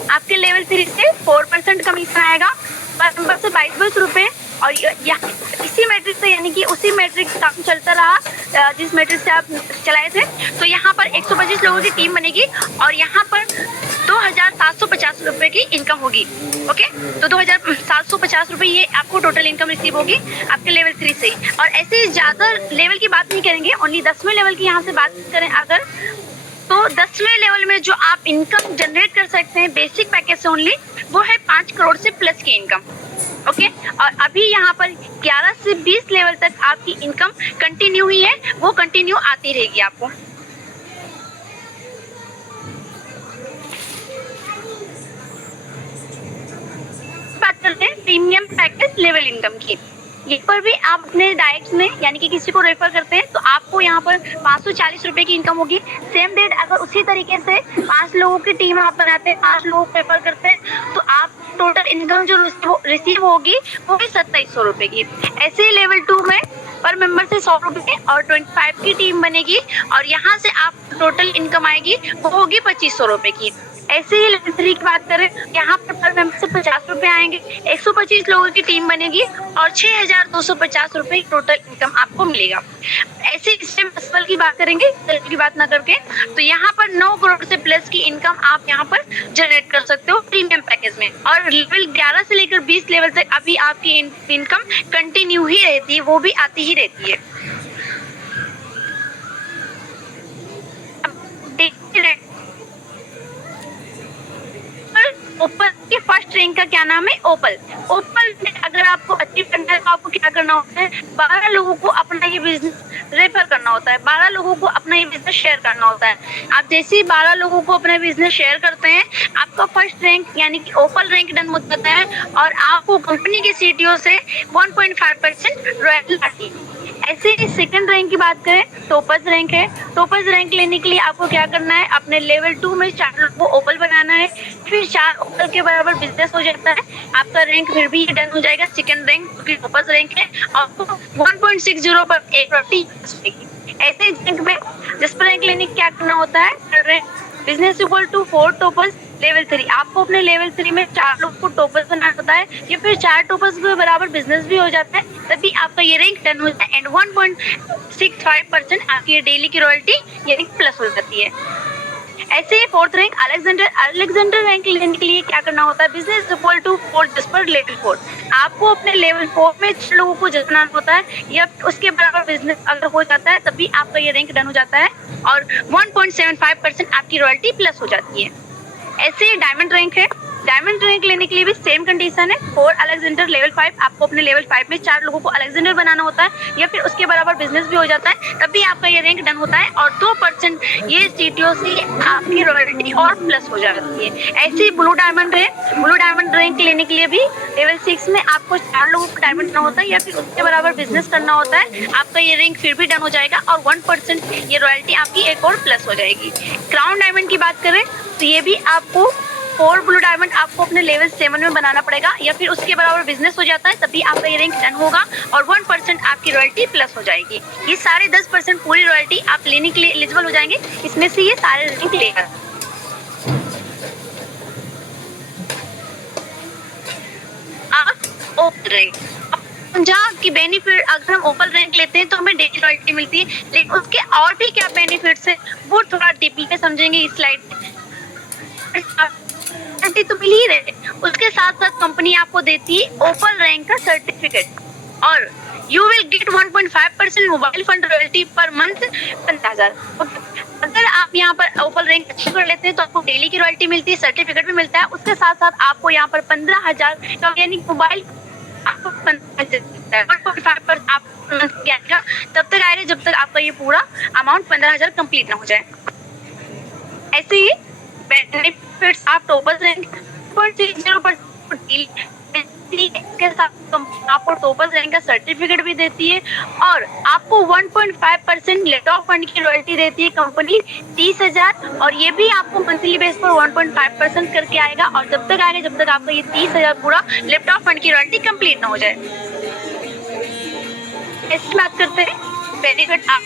आपके लेवल 3 से 4% कमीशन आएगा, पर मेंबर से 22 रुपये। और इसी मैट्रिक से यानी कि उसी मैट्रिक काम चलता रहा जिस मैट्रिक से आप चलाए थे, तो यहाँ पर 125 लोगों की टीम बनेगी और यहाँ पर 2750 रुपये की इनकम होगी। ओके, तो 2750 रुपये ये आपको टोटल इनकम रिसीव होगी आपके लेवल 3 से। और ऐसे ज़्यादा लेवल की बात नहीं करेंगे, ओनली 10वें लेवल की यहाँ से बात करें अगर, तो 10वें लेवल में जो आप इनकम जनरेट कर सकते हैं बेसिक पैकेज से ओनली, वो है 5 करोड़ से प्लस की इनकम। ओके, और अभी यहाँ पर 11 से 20 लेवल तक आपकी इनकम कंटिन्यू हुई है, वो कंटिन्यू आती रहेगी आपको। बात करते हैं प्रीमियम पैकेज लेवल इनकम की। ये पर भी आप अपने डायरेक्ट में यानी कि किसी को रेफर करते हैं तो आपको यहाँ पर 540 रुपये की इनकम होगी। सेम डेट अगर उसी तरीके से 5 लोगों की टीम आप बनाते हैं, 5 लोगों को रेफर करते हैं, तो आप टोटल इनकम जो रिसीव होगी वो भी 2700 रुपये की। ऐसे ही लेवल 2 में पर मेंबर से 100 रुपये और 25 की टीम बनेगी और यहाँ से आप टोटल इनकम आएगी वो होगी 2500 रुपये की। ऐसे ही लेवल 3 की बात करें, यहाँ पर मेंबर से 50 रुपये आएंगे, 125 लोगों की टीम बनेगी और 6250 रुपये टोटल इनकम आपको मिलेगा। ऐसे स्टेम की बात करेंगे, की बात ना करके, तो यहाँ पर 9 करोड़ से प्लस की इनकम आप यहाँ पर जनरेट कर सकते हो प्रीमियम पैकेज में। और लेवल 11 से लेकर 20 लेवल तक अभी आपकी इनकम कंटिन्यू ही रहती है, वो भी आती ही रहती है। ओपल के फर्स्ट रैंक का क्या नाम है? ओपल। ओपल में अगर आपको अचीव करना है तो आपको क्या करना होता है? 12 लोगों को अपना ये बिजनेस रेफर करना होता है, 12 लोगों को अपना ये बिजनेस शेयर करना होता है। आप जैसे ही 12 लोगों को अपना बिजनेस शेयर करते हैं, आपका फर्स्ट रैंक यानी कि ओपल रैंक डन हो जाता है और आपको कंपनी के सीटीओ से 1.5% रॉयल्टी आती है। ऐसे ही सेकंड रैंक की बात करें, टोपस रैंक है। टोपस रैंक लेने के लिए आपको क्या करना है? अपने लेवल 2 में 4 लोगों को ओपल बनाना है, फिर 4 ओपल के बराबर बिजनेस हो जाता है, आपका रैंक फिर भी डन हो जाएगा। सेकंड रैंक जो कि टोपस रैंक है, आपको 1.60 पर एक रोटी मिलेगी। ऐसे रैंक में जिस पर रैंक लेने क्या करना होता है? बिजनेस इक्वल टू 4 टोपस लेवल 3। आपको अपने लेवल 3 में 4 लोगों को टोपस बनाना होता है, या फिर 4 टोपस के बराबर बिजनेस भी हो जाता है, तभी आपका ये रैंक डन हो जाता है। एंड 1.65% आपकी डेली की रॉयल्टी यानी प्लस हो जाती है। ऐसे ही फोर्थ रैंक अलेक्जेंडर रैंक लेने के लिए क्या करना होता है? बिजनेस इक्वल टू 4 जिस पर लेवल 4। आपको अपने लेवल 4 में 6 लोगों को जमाना होता है, या उसके बराबर बिजनेस अगर हो जाता है तभी आपका ये रैंक डन हो जाता है और 1.75% आपकी रॉयल्टी प्लस हो जाती है। ऐसे ही डायमंड रैंक है। डायमंड रैंक लेने के लिए भी सेम कंडीशन है। फॉर अलेक्जेंडर लेवल 5 आपको अपने लेवल 5 में 4 लोगों को अलेक्जेंडर बनाना होता है या फिर उसके बराबर बिजनेस भी हो जाता है, तब भी आपका ये रैंक डन होता है और 2% ये सीटीओ से आपकी रॉयल्टी और प्लस हो जाती है। ऐसे ही ब्लू डायमंड रैंक लेने के लिए भी लेवल 6 में आपको 4 लोगों को डायमंड करना होता है या फिर उसके बराबर बिजनेस करना होता है, आपका ये रैंक फिर भी डन हो जाएगा और 1% ये रॉयल्टी आपकी एक और प्लस हो जाएगी। क्राउन डायमंड की बात करें तो ये भी आपको 4 ब्लू डायमंड आपको अपने लेवल 7 में बनाना पड़ेगा या फिर उसके बराबर बिजनेस हो जाता है, तभी आपका ये रैंक डन होगा और 1% आपकी रॉयल्टी प्लस हो जाएगी। ये सारे 10% पूरी रॉयल्टी आप लेने के लिए एलिजिबल हो जाएंगे, इसमें से ये सारे रैंक लेकर। आप ओपन रैंक जहाँ की बेनिफिट, अगर हम ओपन रैंक लेते हैं तो हमें डेली रॉयल्टी मिलती है, लेकिन उसके और भी क्या बेनिफिट्स है वो थोड़ा डीपली में समझेंगे इस स्लाइड में। तो मिल ही रहे, उसके साथ साथ कंपनी आपको देती है ओपन रैंक का सर्टिफिकेट और you will get 1.5% mobile fund royalty per month 15,000। अगर आप यहाँ पर ओपन रैंक अचीव कर लेते हैं तो आपको डेली की रॉयल्टी मिलती है, सर्टिफिकेट भी मिलता है, उसके साथ साथ आपको यहाँ पर 15,000 का यानी मोबाइल आपको 1.5% आप तब तक आएगा जब तक आपका ये पूरा अमाउंट 15,000 कंप्लीट ना हो जाए। ऐसे ही बेनिफिट्स आप टॉपर रैंक 0.30% के साथ आपको टॉपर रैंक का सर्टिफिकेट भी देती है और आपको 1.5% लेट ऑफ फंड की रॉयल्टी देती है कंपनी 30,000 और ये भी आपको मंथली बेस पर 1.5% करके आएगा और जब तक आएगा जब तक आपका ये 30,000 पूरा लेट ऑफ फंड की रॉयल्टी कंप्लीट ना हो जाए। ऐसी बात करते हैं बेनिफिट आप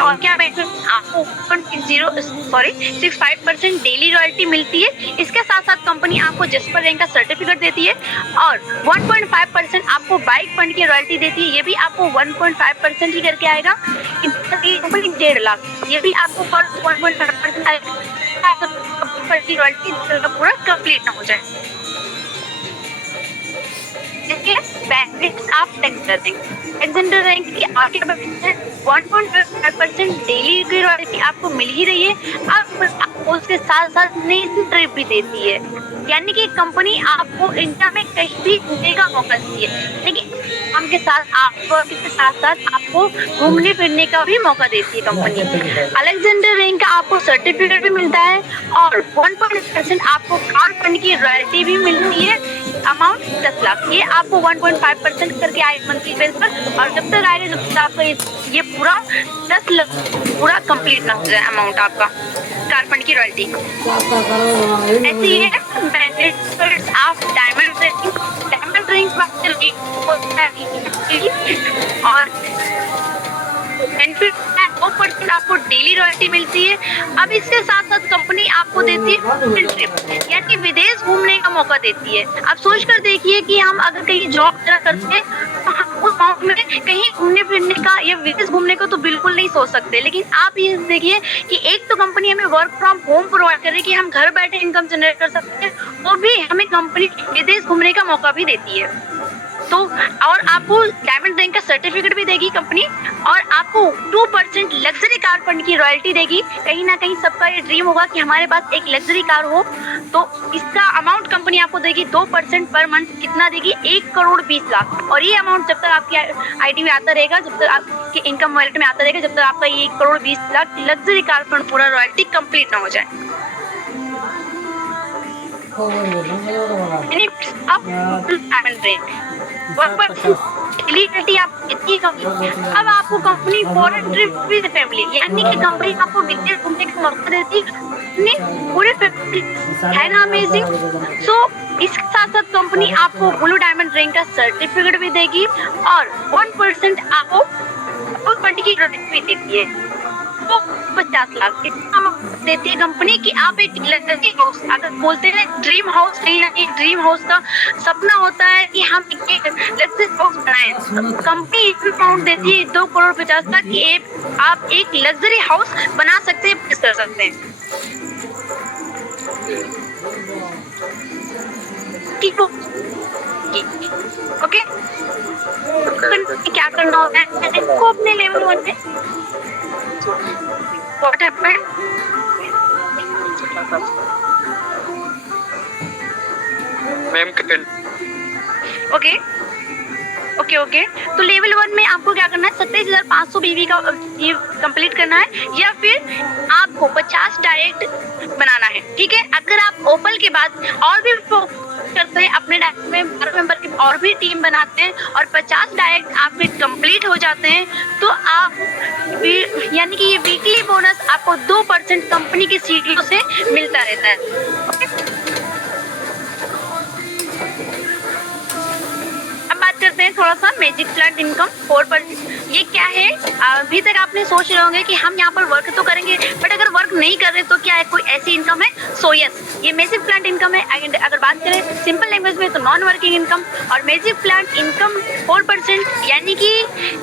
और क्या बेनिफिट आपको 65% डेली रॉयल्टी मिलती है, इसके साथ साथ कंपनी आपको जस्पर रैंक का सर्टिफिकेट देती है और 1.5% आपको बाइक फंड की रॉयल्टी देती है, ये भी आपको 1.5% ही करके आएगा। कंपनी 1.5 लाख ये भी आपको फर्स्ट 1.5% आएगा की रॉयल्टी पूरा कंप्लीट ना हो जाए। इसके बेनिफिट्स आप टैक्स कर देंगे। एग्जेंडर रैंक की आगे 1.5% डेली की रॉयल्टी आपको मिल ही रही है, आप उसके साथ साथ नेशनल ट्रिप भी देती है, यानी कि कंपनी आपको इंडिया में कहीं भी घूमने का मौका देती है, लेकिन के साथ आपको घूमने फिरने का भी मौका देती है कंपनी। अलेक्जेंडर रैंक का आपको सर्टिफिकेट भी मिलता है और 1% आपको कार फंड की रॉयल्टी भी मिलती है, अमाउंट 10 लाख, ये आपको 1.5% करके आए मंथली बेस पर और जब तक आएगा जब तक आपका ये पूरा 10 लाख पूरा कंप्लीट ना हो जाए अमाउंट आपका कार फंड की रॉयल्टी। ऐसे ही है बेनिफिट्स ऑफ डायमंड रैंक और बेनिफिट 2% आपको डेली रॉयल्टी मिलती है। अब इसके साथ साथ कंपनी आपको देती है ट्रिप यानी विदेश घूमने का मौका देती है। आप सोच कर देखिए कि हम अगर कहीं जॉब करते हैं तो हम उस अमाउंट में कहीं घूमने फिरने का या विदेश घूमने को तो बिल्कुल नहीं सोच सकते, लेकिन आप ये देखिए कि एक तो कंपनी हमें वर्क फ्रॉम होम प्रोवाइड कर रही है कि हम घर बैठे इनकम जनरेट कर सकते हैं, वो भी हमें कंपनी विदेश घूमने का मौका भी देती है। तो और आपको डायमंड रैंक का सर्टिफिकेट भी देगी कंपनी और आपको 2% लग्जरी कार फंड की रॉयल्टी देगी। कहीं ना कहीं सबका ये ड्रीम होगा कि हमारे पास एक लग्जरी कार हो, तो इसका अमाउंट कंपनी आपको देगी 2% पर मंथ। कितना देगी? 1,20,00,000 और ये अमाउंट जब तक आपकी आईडी में आता रहेगा, जब तक आपके इनकम वॉलेट में आता रहेगा, जब तक आपका ये 1,20,00,000 लग्जरी कार फंड पूरा रॉयल्टी कंप्लीट ना हो जाए। आप इतनी अब आपको company foreign trip with family यानी कि कंपनी आपको विदेश घूमने का मौका देती है पूरे फैमिली, है ना अमेजिंग। सो इसके साथ साथ कंपनी आपको ब्लू डायमंड रैंक का सर्टिफिकेट भी देगी और 1% आपको फंड की रॉयल्टी भी देती है। तो 50 लाख इतना देती है कंपनी कि आप एक लग्जरी हाउस, अगर बोलते हैं ड्रीम हाउस, कहीं ना कहीं ड्रीम हाउस का सपना होता है कि हम एक लग्जरी हाउस बनाएं, तो कंपनी अमाउंट देती है 2,50,00,000 कि आप एक लग्जरी हाउस बना सकते हैं, कर सकते हैं। ठीक हो? ओके, क्या करना होता है इसको अपने लेवल 1 पे What happened? Ma'am okay okay okay. तो लेवल 1 में आपको क्या करना है, 27,500 बीवी का ये कंप्लीट करना है, या फिर आपको 50 डायरेक्ट बनाना है। ठीक है, अगर आप ओपल के बाद और भी करते हैं अपने डायरेक्ट में 12 मेंबर की और भी टीम बनाते हैं और 50 डायरेक्ट आपके कंप्लीट हो जाते हैं, तो आप यानी कि ये वीकली बोनस आपको 2% कंपनी की सीटीओ से मिलता रहता है। ओके, करते हैं थोड़ा सा मैजिक प्लांट इनकम 4%। ये क्या है, अभी तक आपने सोच रहे होंगे कि हम यहाँ पर वर्क तो करेंगे, बट अगर वर्क नहीं कर रहे तो क्या है, कोई ऐसी इनकम है? सो यस, ये मैजिक प्लांट इनकम है। एंड अगर बात करें सिंपल लैंग्वेज में तो नॉन वर्किंग इनकम और मैजिक प्लांट इनकम 4%, यानी कि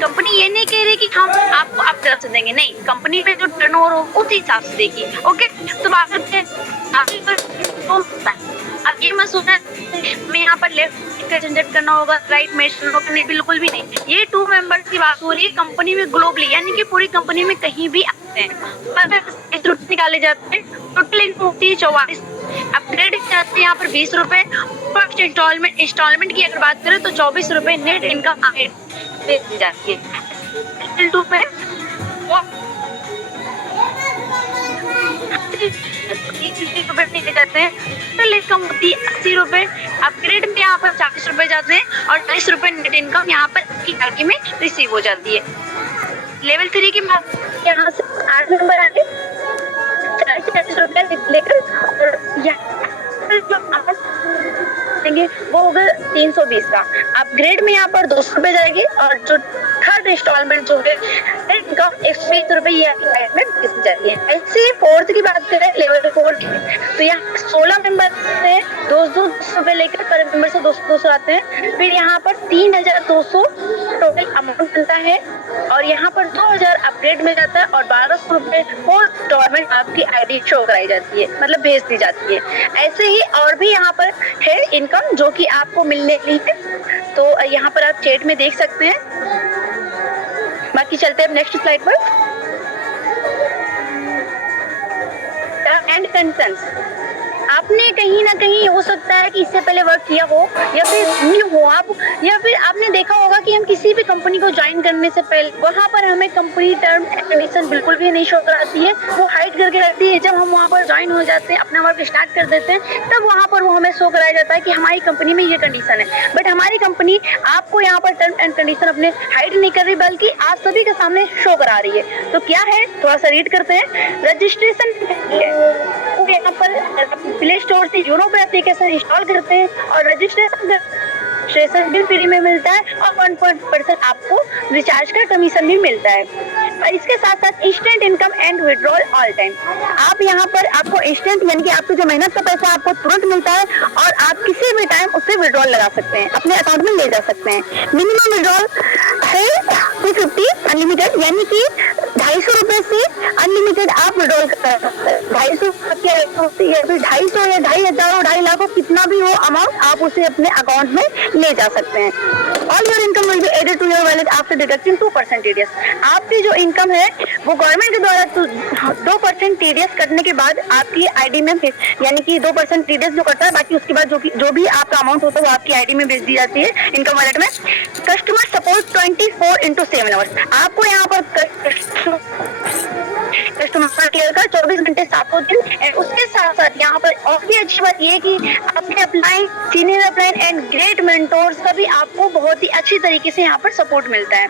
कंपनी ये नहीं कह रही कि हम आपको आप तरफ से देंगे, नहीं, कंपनी में जो टर्नओवर हो उस हिसाब से देगी। ओके, तो बात करते हैं अब ये मत सोचना मैं यहाँ पर लेफ्ट का झंझट करना होगा, राइट में शुरू करने, बिल्कुल भी नहीं। ये 2 मेंबर्स की बात हो रही है कंपनी में ग्लोबली, यानी कि पूरी कंपनी में कहीं भी आते हैं, रुपये निकाले जाते हैं। टोटल इनकम होती है 44, अपग्रेड जाते हैं यहाँ पर 20 रुपए। फर्स्ट इंस्टॉलमेंट की अगर बात करें तो 24 रुपए नेट इनकम दे दी जाती है। 2 पे 30 रुपए दिए जाते हैं, टोटल इनकम होती है 80 रुपए। अपग्रेड में यहाँ पर 40 रुपए जाते हैं और 40 रुपए नेट इनकम यहाँ पर आपकी गाड़ी में रिसीव हो जाती है। लेवल 3 की यहाँ से 8 नंबर आगे 40 रुपए लेकर और यहाँ देंगे वो होगा 320 का। अपग्रेड में यहाँ पर 200 रुपए जाएगी और जो थर्ड इंस्टॉलमेंट जो है इनकम 120 रुपए में किसी जाती है। ऐसे फोर्थ की बात करें लेवल 4 की, तो यहाँ 16 मेंबर से 200 रुपए लेकर पर मेंबर से 200 आते हैं। फिर यहाँ पर 3,200 टोटल अमाउंट बनता है और यहाँ पर 2,000 अपग्रेड में जाता है और 1,200 रुपए फोर्थ इंस्टॉलमेंट आपकी आईडी शो कराई जाती है, मतलब भेज दी जाती है। ऐसे ही और भी यहाँ पर है इनकम जो कि आपको मिलने वाली है, तो यहाँ पर आप चैट में देख सकते हैं। बाकी चलते हैं नेक्स्ट स्लाइड पर। टर्म एंड कंसेंट्स, आपने कहीं ना कहीं हो सकता है कि इससे पहले वर्क किया हो या फिर न्यू हो आप, या फिर आपने देखा होगा कि हम किसी भी कंपनी को ज्वाइन करने से पहले वहाँ पर हमें कंपनी टर्म एंड कंडीशन बिल्कुल भी नहीं शो कराती है, वो हाइड करके रखती है। जब हम वहाँ पर ज्वाइन हो जाते हैं, अपना वर्क स्टार्ट कर देते हैं, तब वहाँ पर वो हमें शो कराया जाता है कि हमारी कंपनी में ये कंडीशन है। बट हमारी कंपनी आपको यहाँ पर टर्म एंड कंडीशन अपने हाइड नहीं कर रही, बल्कि आप सभी के सामने शो करा रही है। तो क्या है, थोड़ा सा रीड करते हैं। रजिस्ट्रेशन यहाँ पर प्ले स्टोर से यूनो पे एप्लीकेशन इंस्टॉल करते हैं और रजिस्ट्रेशन भी फ्री में मिलता है और 1% आपको रिचार्ज का कमीशन भी मिलता है। और इसके साथ साथ instant income and withdrawal all time, आप यहाँ पर आपको इंस्टेंट यानी कि आपकी जो मेहनत का पैसा आपको तुरंत मिलता है और आप किसी भी टाइम उससे विड्रॉल लगा सकते हैं, अपने अकाउंट में ले जा सकते हैं। मिनिमम विड्रॉल है 250 अनलिमिटेड, यानी कि 250 रुपए से अनलिमिटेड आप विड्रॉल कर सकते हैं। 250 या फिर 250 या 2,500 और 2.5 लाख कितना भी हो अमाउंट, आप उसे अपने अकाउंट में ले जा सकते हैं। All your income will be added to your wallet after deducting 2% TDS. आपकी जो इनकम है वो गवर्नमेंट के द्वारा 2% टीडीएस कटने के बाद आपकी आईडी में, यानी कि 2% टीडीएस जो कटता है, बाकी उसके बाद जो भी आपका अमाउंट होता है वो आपकी आईडी में भेज दी जाती है इनकम वैलेट में। कस्टमर सपोर्ट 24x7 आवर्स, आपको यहाँ पर कस्टमर केयर का 24 घंटे 7 दिन। उसके साथ साथ यहाँ पर और भी अच्छी बात ये कि आपके upline, senior upline and great mentors का भी आपको बहुत ही अच्छी तरीके से यहाँ पर सपोर्ट मिलता है।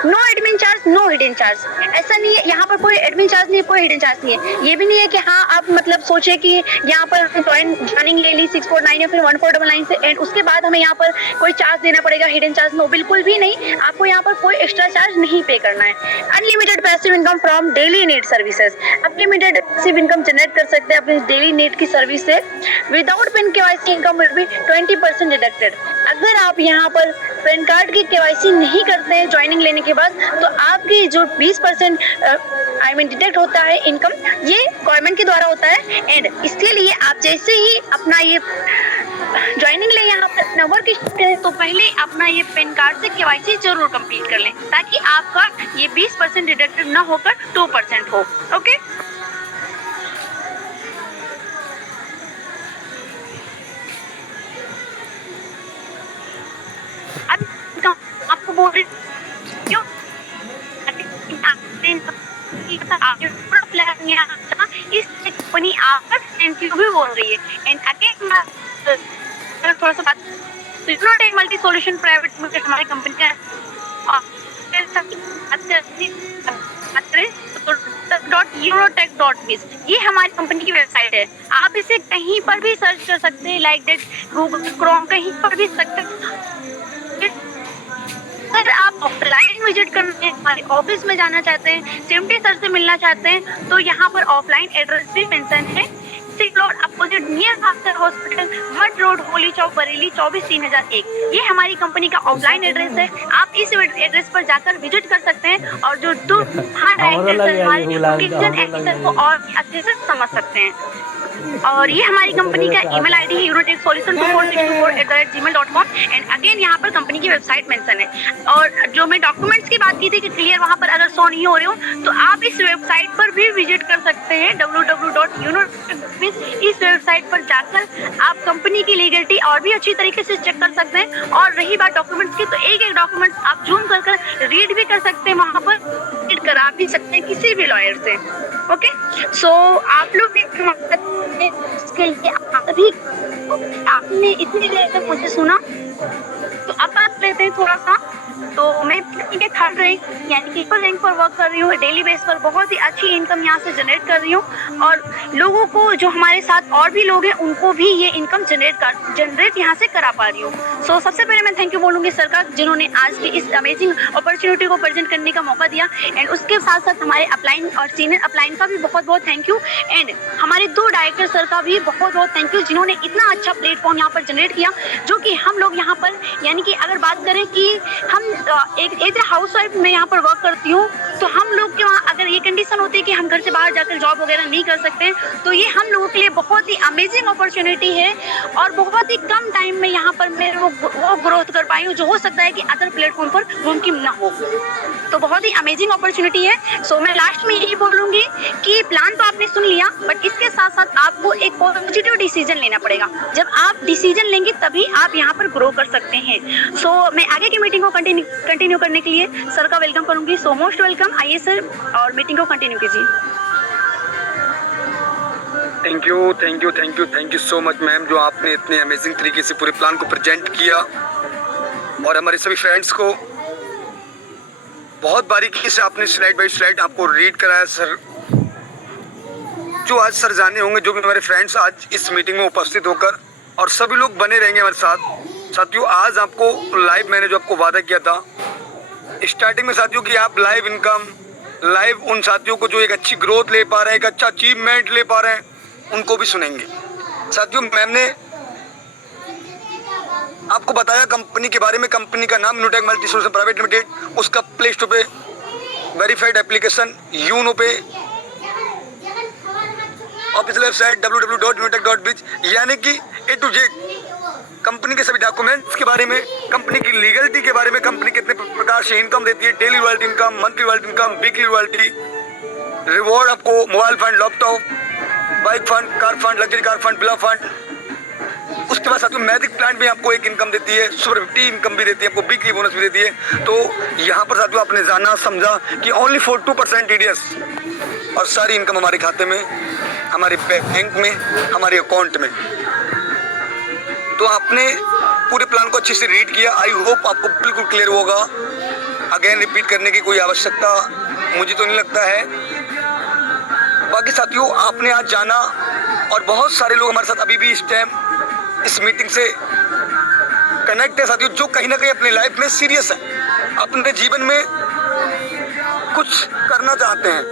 No admin charge, no hidden charge, ऐसा नहीं है यहाँ पर कोई एडमिन चार्ज नहीं है, कोई हिडन चार्ज नहीं है। ये भी नहीं है कि हाँ आप मतलब सोचे कि यहाँ पर ज्वाइनिंग ले ली 649 या फिर 1499 से एंड उसके बाद हमें यहाँ पर कोई चार्ज देना पड़ेगा, हिडन चार्ज। नो, बिल्कुल भी नहीं, आपको यहाँ पर कोई एक्स्ट्रा चार्ज नहीं पे करना है। Unlimited passive income from daily need services, unlimited passive income generate कर सकते हैं अपनी डेली नीड की सर्विस से। Without PAN KYC income will be 20% deducted. अगर आप यहाँ पर पैन कार्ड की केवाईसी नहीं करते हैं ज्वाइनिंग लेने के बाद, तो आपकी जो 20% डिडक्ट होता है इनकम, ये गवर्नमेंट के द्वारा होता है। एंड इसके लिए आप जैसे ही अपना ये ज्वाइनिंग ले यहाँ पर अपना वर्क करें, तो पहले अपना ये पैन कार्ड से केवाईसी जरूर कंप्लीट कर लें, ताकि आपका ये 20% डिडक्टेड ना होकर 2% हो। ओके, थैंक यू भी बोल रही है। एंड अगेन थोड़ा सा बात, यूनोटेक मल्टी सॉल्यूशन प्राइवेट लिमिटेड हमारी कंपनी का .eurotech.biz ये हमारी कंपनी की वेबसाइट है। आप इसे कहीं पर भी सर्च कर सकते हैं, लाइक दैट गूगल क्रोम, कहीं पर भी सकते हैं। अगर आप ऑफलाइन विजिट करने हमारे ऑफिस में जाना चाहते हैं, सिमटी सर से मिलना चाहते हैं, तो यहाँ पर ऑफलाइन एड्रेस भी मेंशन है। Floor opposite near Bhaskar hospital, mud road, Holi Chowk, Bareilly 24-3001। ये हमारी कंपनी का ऑफलाइन एड्रेस है। आप इस एड्रेस पर जाकर विजिट कर सकते हैं और जो को और अच्छे से समझ सकते हैं। और ये हमारी कंपनी का ईमेल आईडी है eurotech.solution2464@gmail.com। एंड अगेन यहाँ पर कंपनी की वेबसाइट मेंशन है। और जो मैं डॉक्यूमेंट्स की बात की थी कि क्लियर वहाँ पर अगर शो नहीं हो रहे हो, तो आप इस वेबसाइट पर भी विजिट कर सकते हैं www.eurotech.biz। इस वेबसाइट पर जाकर आप कंपनी की लीगलिटी और भी अच्छी तरीके से चेक कर सकते हैं। और रही बात डॉक्यूमेंट्स की, तो एक एक डॉक्यूमेंट्स आप जूम कर रीड भी कर सकते हैं, वहाँ पर रीड करा भी सकते हैं किसी भी लॉयर से। ओके, सो आप लोग भी इसके लिए अभी आपने इतनी देर तक मुझे सुना, तो अब बात लेते हैं थोड़ा सा। तो मैं थर्ड रैंक यानी कि ऊपर रैंक पर वर्क कर रही हूँ। डेली बेस पर बहुत ही अच्छी इनकम यहाँ से जनरेट कर रही हूँ और लोगों को, जो हमारे साथ और भी लोग हैं, उनको भी ये इनकम जनरेट यहाँ से करा पा रही हूँ। सो सबसे पहले मैं थैंक यू बोलूँगी सर का, जिन्होंने आज की इस अमेजिंग अपॉर्चुनिटी को प्रेजेंट करने का मौका दिया। एंड उसके साथ साथ हमारे अपलाइन और सीनियर अपलाइन का भी बहुत बहुत थैंक यू। एंड हमारे 2 डायरेक्टर सर का भी बहुत बहुत थैंक यू, जिन्होंने इतना अच्छा प्लेटफॉर्म यहाँ पर जनरेट किया, जो कि हम लोग यहाँ पर, यानी कि अगर बात करें कि हम एक हाउस वाइफ में यहाँ पर वर्क करती हूँ, तो हम लोग के वहाँ अगर ये कंडीशन होती है कि हम घर से बाहर जाकर जॉब वगैरह नहीं कर सकते, तो ये हम लोगों के लिए बहुत ही अमेजिंग अपॉर्चुनिटी है। और बहुत ही कम टाइम में यहाँ पर मैं वो ग्रोथ कर पाई हूँ, जो हो सकता है कि अदर प्लेटफॉर्म पर मुमकिन ना हो। तो बहुत ही अमेजिंग अपॉर्चुनिटी है। सो मैं लास्ट में यही बोलूँगी कि प्लान तो आपने सुन लिया, बट इसके साथ साथ आपको एक पॉजिटिव डिसीजन लेना पड़ेगा। जब आप डिसीजन लेंगे तभी आप यहाँ पर ग्रो कर सकते हैं। सो मैं आगे की मीटिंग को कंटिन्यू करने के लिए सर का वेलकम करूँगी। सो मोस्ट वेलकम, आइए सर और मीटिंग को कंटिन्यू कीजिए। Thank you so much ma'am, जो आपने इतने अमेजिंग तरीके से पूरे प्लान को प्रेजेंट किया और हमारे सभी फ्रेंड्स को बहुत बारीकी से आपने स्लाइड बाय स्लाइड आपको रीड कराया। सर जो आज सर जाने होंगे, जो भी हमारे फ्रेंड्स आज इस मीटिंग में उपस्थित होकर, और सभी लोग बने रहेंगे हमारे साथ। साथियों, आज आपको लाइव, मैंने जो आपको वादा किया था स्टार्टिंग में साथियों, कि आप लाइव इनकम, लाइव उन साथियों को जो एक अच्छी ग्रोथ ले पा रहे हैं, एक अच्छा अचीवमेंट ले पा रहे हैं, उनको भी सुनेंगे। साथियों, मैम ने आपको बताया कंपनी के बारे में। कंपनी का नाम यूनोटेक मल्टी सॉल्यूशन प्राइवेट लिमिटेड, उसका प्ले स्टोर पे वेरीफाइड एप्लीकेशन यूनो पे, ऑफिशियल वेबसाइट www.unotech.biz, यानी कि A to Z कंपनी के सभी डॉक्यूमेंट्स के बारे में, कंपनी की लीगलिटी के बारे में, कंपनी कितने प्रकार से इनकम देती है, daily royalty income, monthly royalty income, weekly royalty, reward आपको mobile fund, laptop, bike fund, car fund, luxury car fund, villa fund. उसके बाद साथियों मैजिक प्लांट भी आपको एक इनकम देती है, सुपर 50 इनकम भी देती है, आपको वीकली बोनस भी देती है। तो यहाँ पर साथियों आपने जाना समझा कि ओनली फॉर 2% TDS और सारी इनकम हमारे खाते में, हमारे बैंक में, हमारे अकाउंट में। तो आपने पूरे प्लान को अच्छे से रीड किया। आई होप आपको बिल्कुल क्लियर होगा। अगेन रिपीट करने की कोई आवश्यकता मुझे तो नहीं लगता है। बाकी साथियों, आपने आज जाना और बहुत सारे लोग हमारे साथ अभी भी इस टाइम इस मीटिंग से कनेक्ट है साथियों, जो कहीं ना कहीं अपनी लाइफ में सीरियस है, अपने जीवन में कुछ करना चाहते हैं,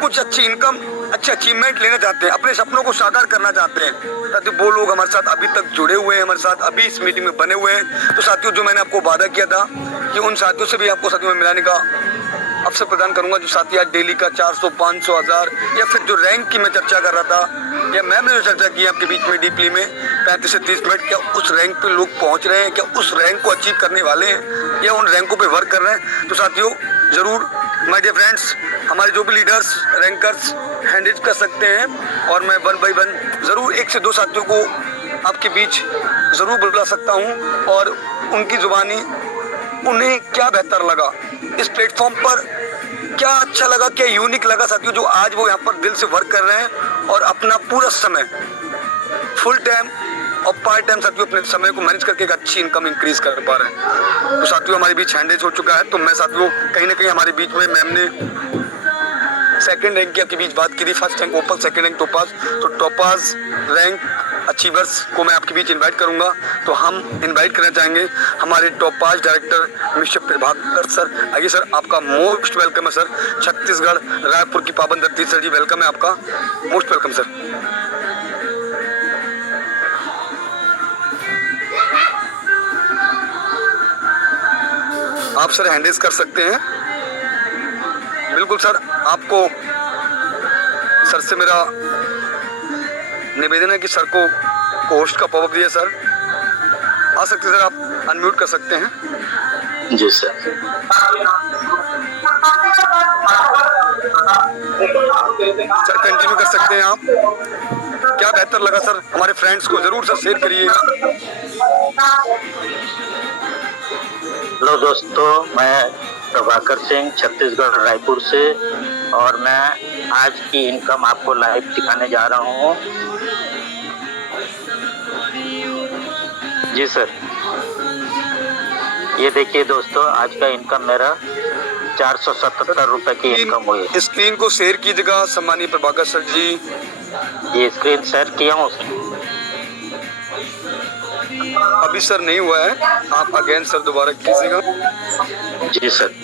कुछ अच्छी इनकम, अच्छे अचीवमेंट लेना चाहते हैं, अपने सपनों को साकार करना चाहते हैं। साथियों, वो लोग हमारे साथ अभी तक जुड़े हुए हैं, हमारे साथ अभी इस मीटिंग में बने हुए हैं। तो साथियों, जो मैंने आपको वादा किया था कि उन साथियों से भी आपको साथियों में मिलाने का अवसर प्रदान करूंगा, जो साथी आज डेली का 400, 500, 1000, या फिर जो रैंक की मैं चर्चा कर रहा था, या मैम ने जो चर्चा की आपके बीच में डीपली में 35 से 30 मिनट, क्या उस रैंक पे लोग पहुंच रहे हैं, क्या उस रैंक को अचीव करने वाले हैं, या उन रैंकों पे वर्क कर रहे हैं? तो साथियों, ज़रूर माय डियर फ्रेंड्स, हमारे जो भी लीडर्स, रैंकर्स हैंडल कर सकते हैं, और मैं 1 by 1 ज़रूर 1 से 2 साथियों को आपके बीच ज़रूर बुला सकता हूँ, और उनकी ज़ुबानी उन्हें क्या बेहतर लगा इस प्लेटफॉर्म पर क्या अच्छा लगा, क्या यूनिक लगा साथियों, जो आज वो यहाँ पर दिल से वर्क कर रहे हैं और अपना पूरा समय फुल टाइम और पार्ट टाइम साथियों अपने समय को मैनेज करके एक अच्छी इनकम इंक्रीज कर पा रहे हैं। तो साथियों हमारे बीच हैंडेज हो चुका है, तो मैं साथियों कहीं ना कहीं हमारे बीच में मैम ने सेकंड रैंक की आपके बीच बात की थी, फर्स्ट रैंक ओपल, सेकंड रैंक टोपाज। तो टोपाज रैंक अचीवर्स को मैं आपके बीच इनवाइट करूंगा। तो हम इनवाइट करना चाहेंगे हमारे topaz director mister Prabhakar sir. आइए सर, आपका मोस्ट वेलकम है सर, छत्तीसगढ़ रायपुर की पावन धरती। सर जी वेलकम है आपका, मोस्ट वेलकम सर। आप सर हैंडल्स कर सकते हैं। बिल्कुल सर, आपको सर से मेरा निवेदन है कि सर को होस्ट का पॉपअप दिया सर। आ सकते सर, आप अनम्यूट कर सकते हैं। जी सर। सर कंटिन्यू कर सकते हैं आप। क्या बेहतर लगा सर, हमारे फ्रेंड्स को जरूर सर शेयर करिएगा। हेलो दोस्तों, मैं प्रभाकर सिंह छत्तीसगढ़ रायपुर से, और मैं आज की इनकम आपको लाइव दिखाने जा रहा हूँ। जी सर, ये देखिए दोस्तों, आज का इनकम मेरा 477 रुपए की इनकम हुई। स्क्रीन को शेयर कीजिएगा सम्मानीय प्रभाकर सर जी। ये स्क्रीन शेयर किया हूँ सर। अभी सर नहीं हुआ है, आप अगेन सर दोबारा कीजिएगा। जी सर।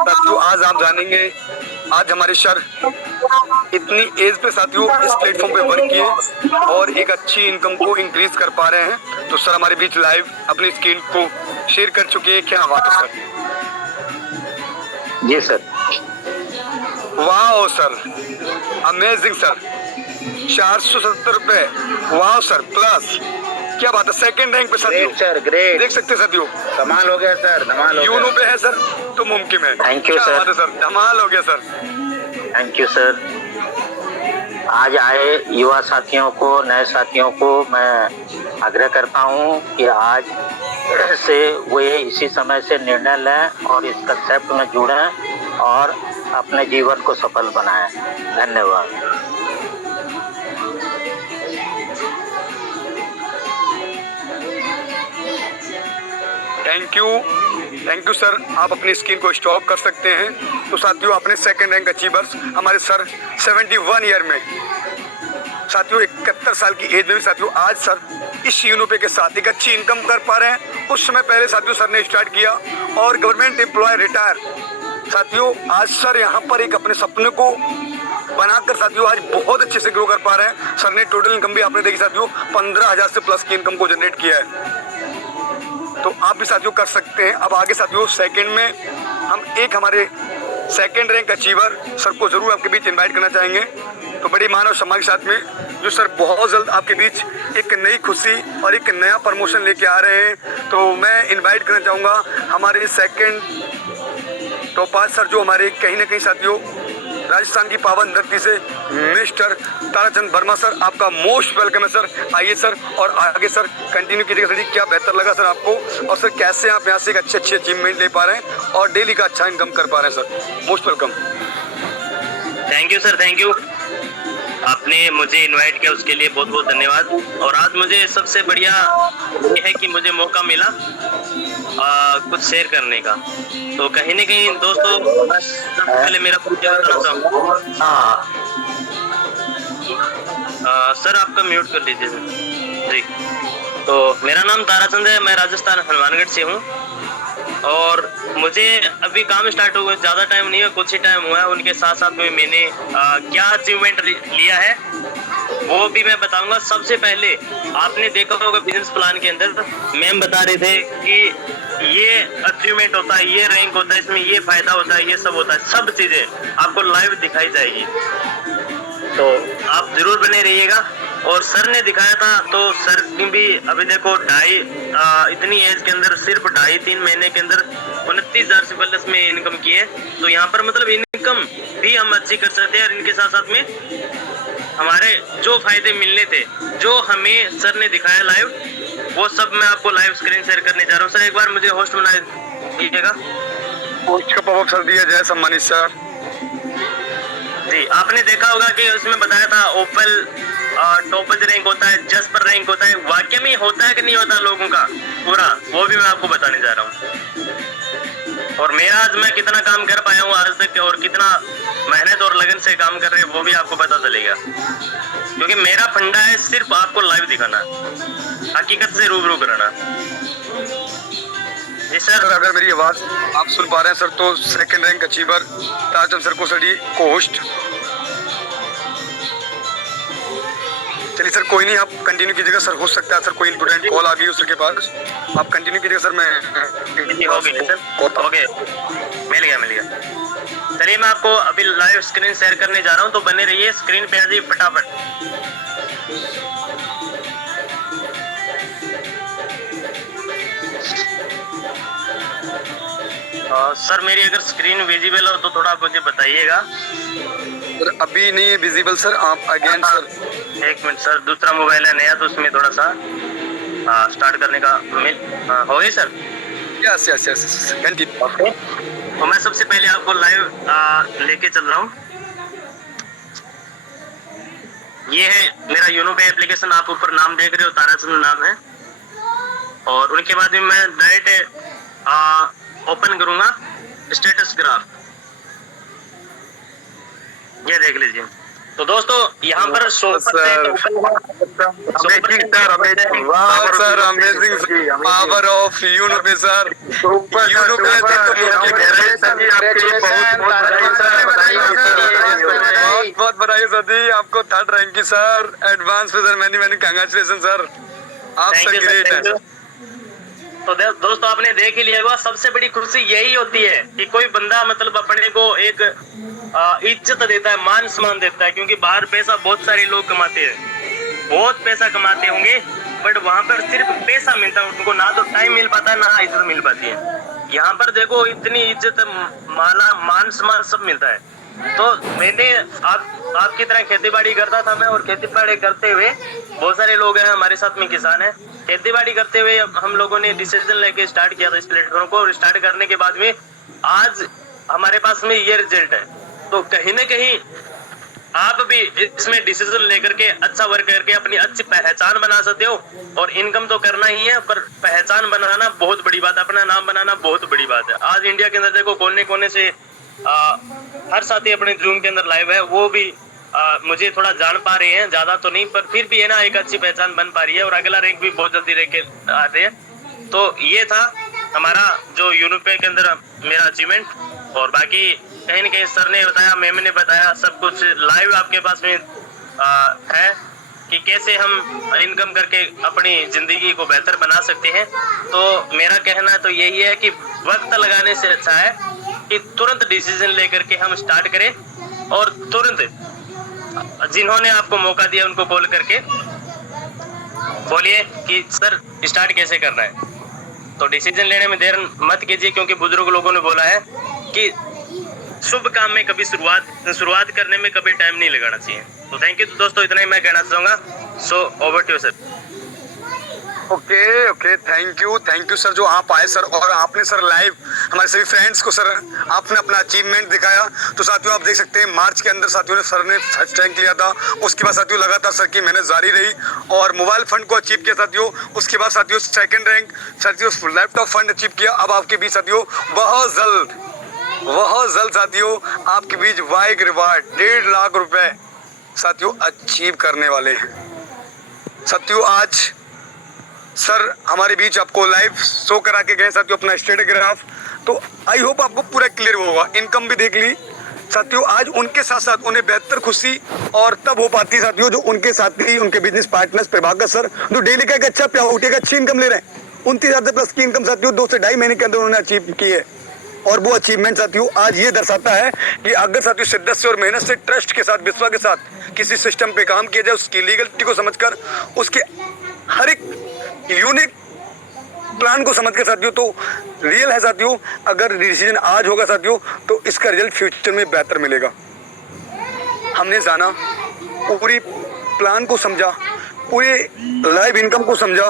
साथियों आज आप जानेंगे, आज हमारे सर इतनी एज पे साथियों इस प्लेटफॉर्म पे वर्क किए और एक अच्छी इनकम को इंक्रीज कर पा रहे हैं। तो सर हमारे बीच लाइव अपनी स्क्रीन को शेयर कर चुके हैं। क्या बात है सर। जी सर। वाह सर, अमेजिंग सर, 470 रुपए, वाह सर प्लस, क्या बात है। सेकंड रैंक पे साथियों, सर ग्रेट, देख सकते हैं साथियों, कमाल हो गया सर, धमाल हो गया। यूनो पे है सर तो मुमकिन है। थैंक यू क्या सर। बात है सर, धमाल हो गया सर। Thank you sir. आज आए युवा साथियों को, नए साथियों को मैं आग्रह करता हूं कि आज से वे इसी समय से निर्णय लें और इस कंसेप्ट में जुड़ें और अपने जीवन को सफल बनाएं। धन्यवाद। थैंक यू सर, आप अपनी स्क्रीन को स्टॉप कर सकते हैं। तो साथियों अपने सेकंड रैंक अचीवर्स हमारे सर 71 ईयर में, साथियों 71 साल की एज में भी साथियों आज सर इस यूनोपे के साथ एक अच्छी इनकम कर पा रहे हैं। कुछ समय पहले साथियों सर ने स्टार्ट किया और गवर्नमेंट एम्प्लॉय रिटायर, साथियों आज सर यहाँ पर एक अपने सपने को बनाकर साथियों आज बहुत अच्छे से ग्रो कर पा रहे हैं। सर ने टोटल इनकम भी आपने देखी साथियों 15,000 से प्लस की इनकम को जनरेट किया है। तो आप भी साथियों कर सकते हैं। अब आगे साथियों सेकंड में हम एक हमारे सेकंड रैंक अचीवर सर को जरूर आपके बीच इनवाइट करना चाहेंगे। तो बड़ी मान और सम्मान के साथ में जो सर बहुत जल्द आपके बीच एक नई खुशी और एक नया प्रमोशन लेके आ रहे हैं। तो मैं इनवाइट करना चाहूँगा हमारे सेकंड टोपाज सर, जो हमारे कहीं ना कहीं साथियों राजस्थान की पावन धरती से मिस्टर ताराचंद वर्मा सर, आपका मोस्ट वेलकम है सर। आइए सर और आगे सर कंटिन्यू कीजिएगा सर जी। क्या बेहतर लगा सर आपको, और सर कैसे आप यहाँ से एक अच्छे अचीवमेंट ले पा रहे हैं और डेली का अच्छा इनकम कर पा रहे हैं sir, most welcome. Thank you sir, thank you. आपने मुझे इनवाइट किया उसके लिए बहुत बहुत धन्यवाद। और आज मुझे सबसे बढ़िया ये है कि मुझे मौका मिला कुछ शेयर करने का। तो कहीं ना कहीं दोस्तों पहले मेरा परिचय बताना चाहूँगा। सर आपका म्यूट कर लीजिए सर जी। तो मेरा नाम ताराचंद है, मैं राजस्थान हनुमानगढ़ से हूँ और मुझे अभी काम स्टार्ट हुआ ज़्यादा टाइम नहीं है, कुछ ही टाइम हुआ है। उनके साथ साथ में मैंने क्या अचीवमेंट लिया है वो भी मैं बताऊंगा। सबसे पहले आपने देखा होगा बिजनेस प्लान के अंदर मैम बता रहे थे कि ये अचीवमेंट होता है, ये रैंक होता है, इसमें ये फायदा होता है, ये सब होता है, सब चीजें आपको लाइव दिखाई जाएगी। तो आप जरूर बने रहिएगा और सर ने दिखाया था तो सर ने भी अभी देखो इतनी एज के अंदर सिर्फ 2.5-3 महीने के अंदर 29,000 से प्लस में इनकम की है। तो यहाँ पर मतलब इनकम भी हम अच्छी कर सकते हैं और इनके साथ साथ में हमारे जो फायदे मिलने थे, जो हमें सर ने दिखाया लाइव, वो सब मैं आपको लाइव स्क्रीन शेयर करने जा रहा हूँ। सर एक बार मुझे होस्ट बना दीजिएगा। पोस्ट का पॉपअप सर दिया जाए सम्मानित सर। जी, आपने देखा होगा कि उसमें बताया था ओपल टॉपेज रैंक होता है, जस्पर रैंक होता है, वाकई में होता है कि नहीं होता लोगों का पूरा, वो भी मैं आपको बताने जा रहा हूँ। और मेरा आज मैं कितना काम कर पाया हूँ आज तक और कितना मेहनत और लगन से काम कर रहे हैं वो भी आपको पता चलेगा, क्योंकि मेरा फंडा है सिर्फ आपको लाइव दिखाना, हकीकत से रूबरू कराना। जी सर, अगर मेरी आवाज आप सुन पा रहे हैं सर तो second rank achiever Tarachand sir को सर को होस्ट। चलिए सर, कोई नहीं, आप कंटिन्यू कीजिएगा सर। हो सकता है सर कोई इंपोर्टेंट कॉल आ गई हो सर के पास, आप कंटिन्यू कीजिएगा सर। मैं हो गया सर, ओके, मिल गया। चलिए मैं आपको अभी लाइव स्क्रीन शेयर करने जा रहा हूँ, तो बने रहिए स्क्रीन पे। जी फटाफट सर मेरी अगर स्क्रीन विजिबल हो तो थोड़ा मुझे बताइएगा। सर अभी नहीं है विजिबल सर, आप अगेन सर। एक मिनट सर, दूसरा मोबाइल है नया तो उसमें थोड़ा सा स्टार्ट करने का हो गई सर। Yes continue. ओके, तो मैं सबसे पहले आपको लाइव लेके चल रहा हूँ। ये है मेरा यूनो पे एप्लीकेशन, आप ऊपर नाम देख रहे हो, ताराचंद नाम है। और उनके बाद में मैं डायरेक्ट ओपन करूंगा स्टेटस ग्राफ, ये देख लीजिए। तो दोस्तों यहाँ पर पावर ऑफ यूनो पे सर, यूनो पे बहुत बधाई सर जी आपको, थर्ड रैंक की सर, एडवांस पे सर। मैनी कांग्रेचुलेशन सर, आप सर ग्रेट है। तो दोस्तों आपने देख ही लिया होगा, सबसे बड़ी खुशी यही होती है कि कोई बंदा मतलब अपने को एक इज्जत देता है, मान सम्मान देता है, क्योंकि बाहर पैसा बहुत सारे लोग कमाते हैं, बहुत पैसा कमाते होंगे, बट वहां पर सिर्फ पैसा मिलता है उनको, ना तो टाइम मिल पाता है ना इज्जत मिल पाती है। यहाँ पर देखो इतनी इज्जत, माला, मान सम्मान सब मिलता है। तो मैंने आपकी तरह खेती बाड़ी करता था मैं, और खेती बाड़ी करते हुए बहुत सारे लोग हैं हमारे साथ में, किसान हैं। खेती बाड़ी करते हुए हम लोगों ने डिसीजन लेके स्टार्ट किया था इस प्लेटफॉर्म को, और स्टार्ट करने के बाद में आज हमारे पास में ये रिजल्ट है। तो कहीं ना कहीं आप भी इसमें डिसीजन लेकर के अच्छा वर्क करके अपनी अच्छी पहचान बना सकते हो। और इनकम तो करना ही है, पर पहचान बनाना बहुत बड़ी बात है, अपना नाम बनाना बहुत बड़ी बात है। आज इंडिया के अंदर देखो कोने कोने से हर साथी अपने जूम के अंदर लाइव है, वो भी मुझे थोड़ा जान पा रहे हैं, ज्यादा तो नहीं, पर फिर भी है ना एक अच्छी पहचान बन पा रही है, और अगला रैंक भी बहुत जल्दी लेके आते हैं। तो ये था हमारा जो यूरोपे के अंदर मेरा अचीवमेंट। और बाकी कहीं न कहीं सर ने बताया, मैम ने बताया, सब कुछ लाइव आपके पास में है कि कैसे हम इनकम करके अपनी जिंदगी को बेहतर बना सकते हैं। तो मेरा कहना तो यही है कि वक्त लगाने से अच्छा है कि तुरंत डिसीजन लेकर के हम स्टार्ट करें, और तुरंत जिन्होंने आपको मौका दिया उनको कॉल करके बोलिए कि सर स्टार्ट कैसे करना है। तो डिसीजन लेने में देर मत कीजिए, क्योंकि बुजुर्ग लोगों ने बोला है कि शुभ काम में कभी शुरुआत करने में कभी टाइम नहीं लगाना चाहिए। तो थैंक यू दोस्तों, इतना ही मैं कहना चाहूंगा। So over to you sir. Okay thank you sir जो आप आए सर, और आपने सर लाइव हमारे सभी फ्रेंड्स को सर आपने अपना अचीवमेंट दिखाया। तो साथियों आप देख सकते हैं मार्च के अंदर साथियों ने सर ने फर्स्ट रैंक लिया था, उसके बाद साथियों लगातार सर की मेहनत जारी रही और मोबाइल फंड को अचीव किया साथियों। उसके बाद साथियों सेकंड रैंक साथियों लैपटॉप फंड अचीव किया। अब आपके बीच साथियों बहुत जल्द साथियों आपके बीच वाइग रिवार्ड 1.5 लाख रुपए साथियों अचीव करने वाले हैं। साथियों आज सर हमारे बीच आपको लाइव शो करा के गए साथियों अपना स्टेटस ग्राफ, तो आई होप आपको पूरा क्लियर होगा। इनकम भी देख ली साथियों। आज उनके साथ साथ उन्हें बेहतर खुशी और तब हो पाती है साथियों जो उनके साथी उनके बिजनेस पार्टनर्स प्रभाकर सर जो डेली का एक अच्छा प्यार उठेगा अच्छी इनकम ले रहे हैं। 29,000 प्लस की इनकम साथियों 2 से 2.5 महीने के अंदर उन्होंने अचीव की है। और वो अचीवमेंट साथियों आज ये दर्शाता है कि अगर साथियों शिद्दत से और मेहनत से ट्रस्ट के साथ विश्वास के साथ किसी सिस्टम पे काम किया जाए, उसकी लीगलिटी को समझकर, उसके हर एक यूनिक प्लान को समझ के साथियों, तो रियल है साथियों, अगर डिसीजन आज होगा साथियों तो इसका रिजल्ट फ्यूचर में बेहतर मिलेगा। हमने जाना, पूरी प्लान को समझा, पूरे लाइव इनकम को समझा,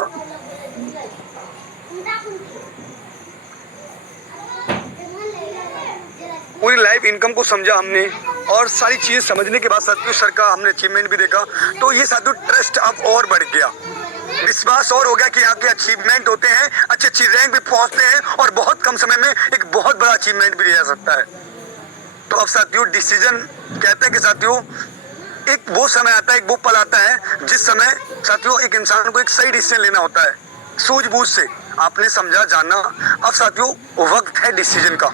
पूरी लाइव इनकम को समझा हमने, और सारी चीज़ समझने के बाद साथियों सर का हमने अचीवमेंट भी देखा, तो ये साथियों ट्रस्ट अब और बढ़ गया, विश्वास और हो गया कि यहाँ के अचीवमेंट होते हैं, अच्छी अच्छी रैंक भी पहुँचते हैं और बहुत कम समय में एक बहुत बड़ा अचीवमेंट भी लिया जा सकता है। तो अब साथियों डिसीजन कहते हैं कि साथियों एक वो समय आता है, एक वो पल आता है जिस समय साथियों एक इंसान को एक सही डिसीजन लेना होता है, सूझबूझ से। आपने समझा, जाना, अब साथियों वक्त है डिसीजन का,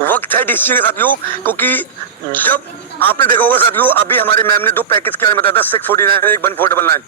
वक्त है डिसीजन का साथियों, क्योंकि जब आपने देखा होगा साथियों अभी हमारे मैम ने 2 पैकेज के बारे में बताया था, 649 और 1499।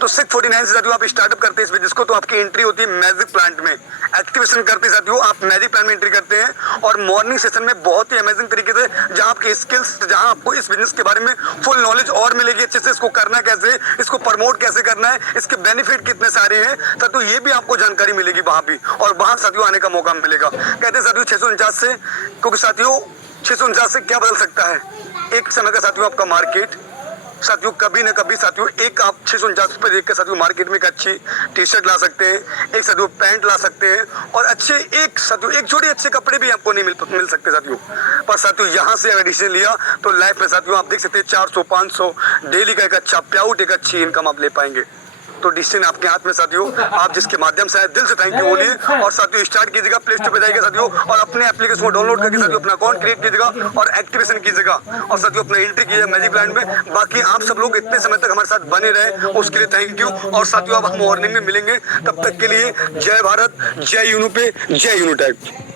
तो 649 से साथियों आप स्टार्टअप करते हैं इस बिजनेस को, तो आपकी एंट्री होती है मैजिक प्लांट में, एक्टिवेशन करते हैं साथियों आप मैजिक प्लांट में एंट्री करते हैं, और मॉर्निंग सेशन में बहुत ही अमेजिंग तरीके से जहां आपके स्किल्स, जहां आपको इस बिजनेस के बारे में फुल नॉलेज और मिलेगी, अच्छे से इसको करना कैसे, इसको प्रमोट कैसे करना है, इसके बेनिफिट कितने सारे हैं साथियों, ये भी आपको जानकारी मिलेगी वहां भी, और वहां साथियों आने का मौका मिलेगा। कहते हैं साथियों 649 से, क्योंकि साथियों 649 से क्या बदल सकता है, एक समय का साथियों आपका मार्केट, साथियों कभी ना कभी साथियों एक आप 649 पे देख कर साथियों मार्केट में एक अच्छी टी शर्ट ला सकते हैं, एक साथियों पैंट ला सकते हैं, और अच्छे एक साथियों एक जोड़ी अच्छे कपड़े भी आपको नहीं मिल सकते साथियों। पर साथियों यहाँ से अगर डिसीजन लिया तो लाइफ में साथियों आप देख सकते हैं 400-500 डेली का एक अच्छा प्याउट, एक अच्छी इनकम आप ले पाएंगे। तो डिसीजन आपके हाथ में साथियों, आप जिसके माध्यम से आए दिल से थैंक यू बोलिए, और साथियों स्टार्ट कीजिएगा, प्ले स्टोर पे जाइएगा साथियों और अपने एप्लीकेशन को डाउनलोड करके साथियों अपना अकाउंट क्रिएट कीजिएगा और एक्टिवेशन कीजिएगा, और साथियों अपना एंट्री कीजिएगा मैजिक प्लांट में। बाकी आप सब लोग इतने समय तक हमारे साथ बने रहे उसके लिए थैंक यू, और साथियों अब हम मॉर्निंग में मिलेंगे, तब तक के लिए जय भारत, जय यूनो पे, जय यूनो टाइप।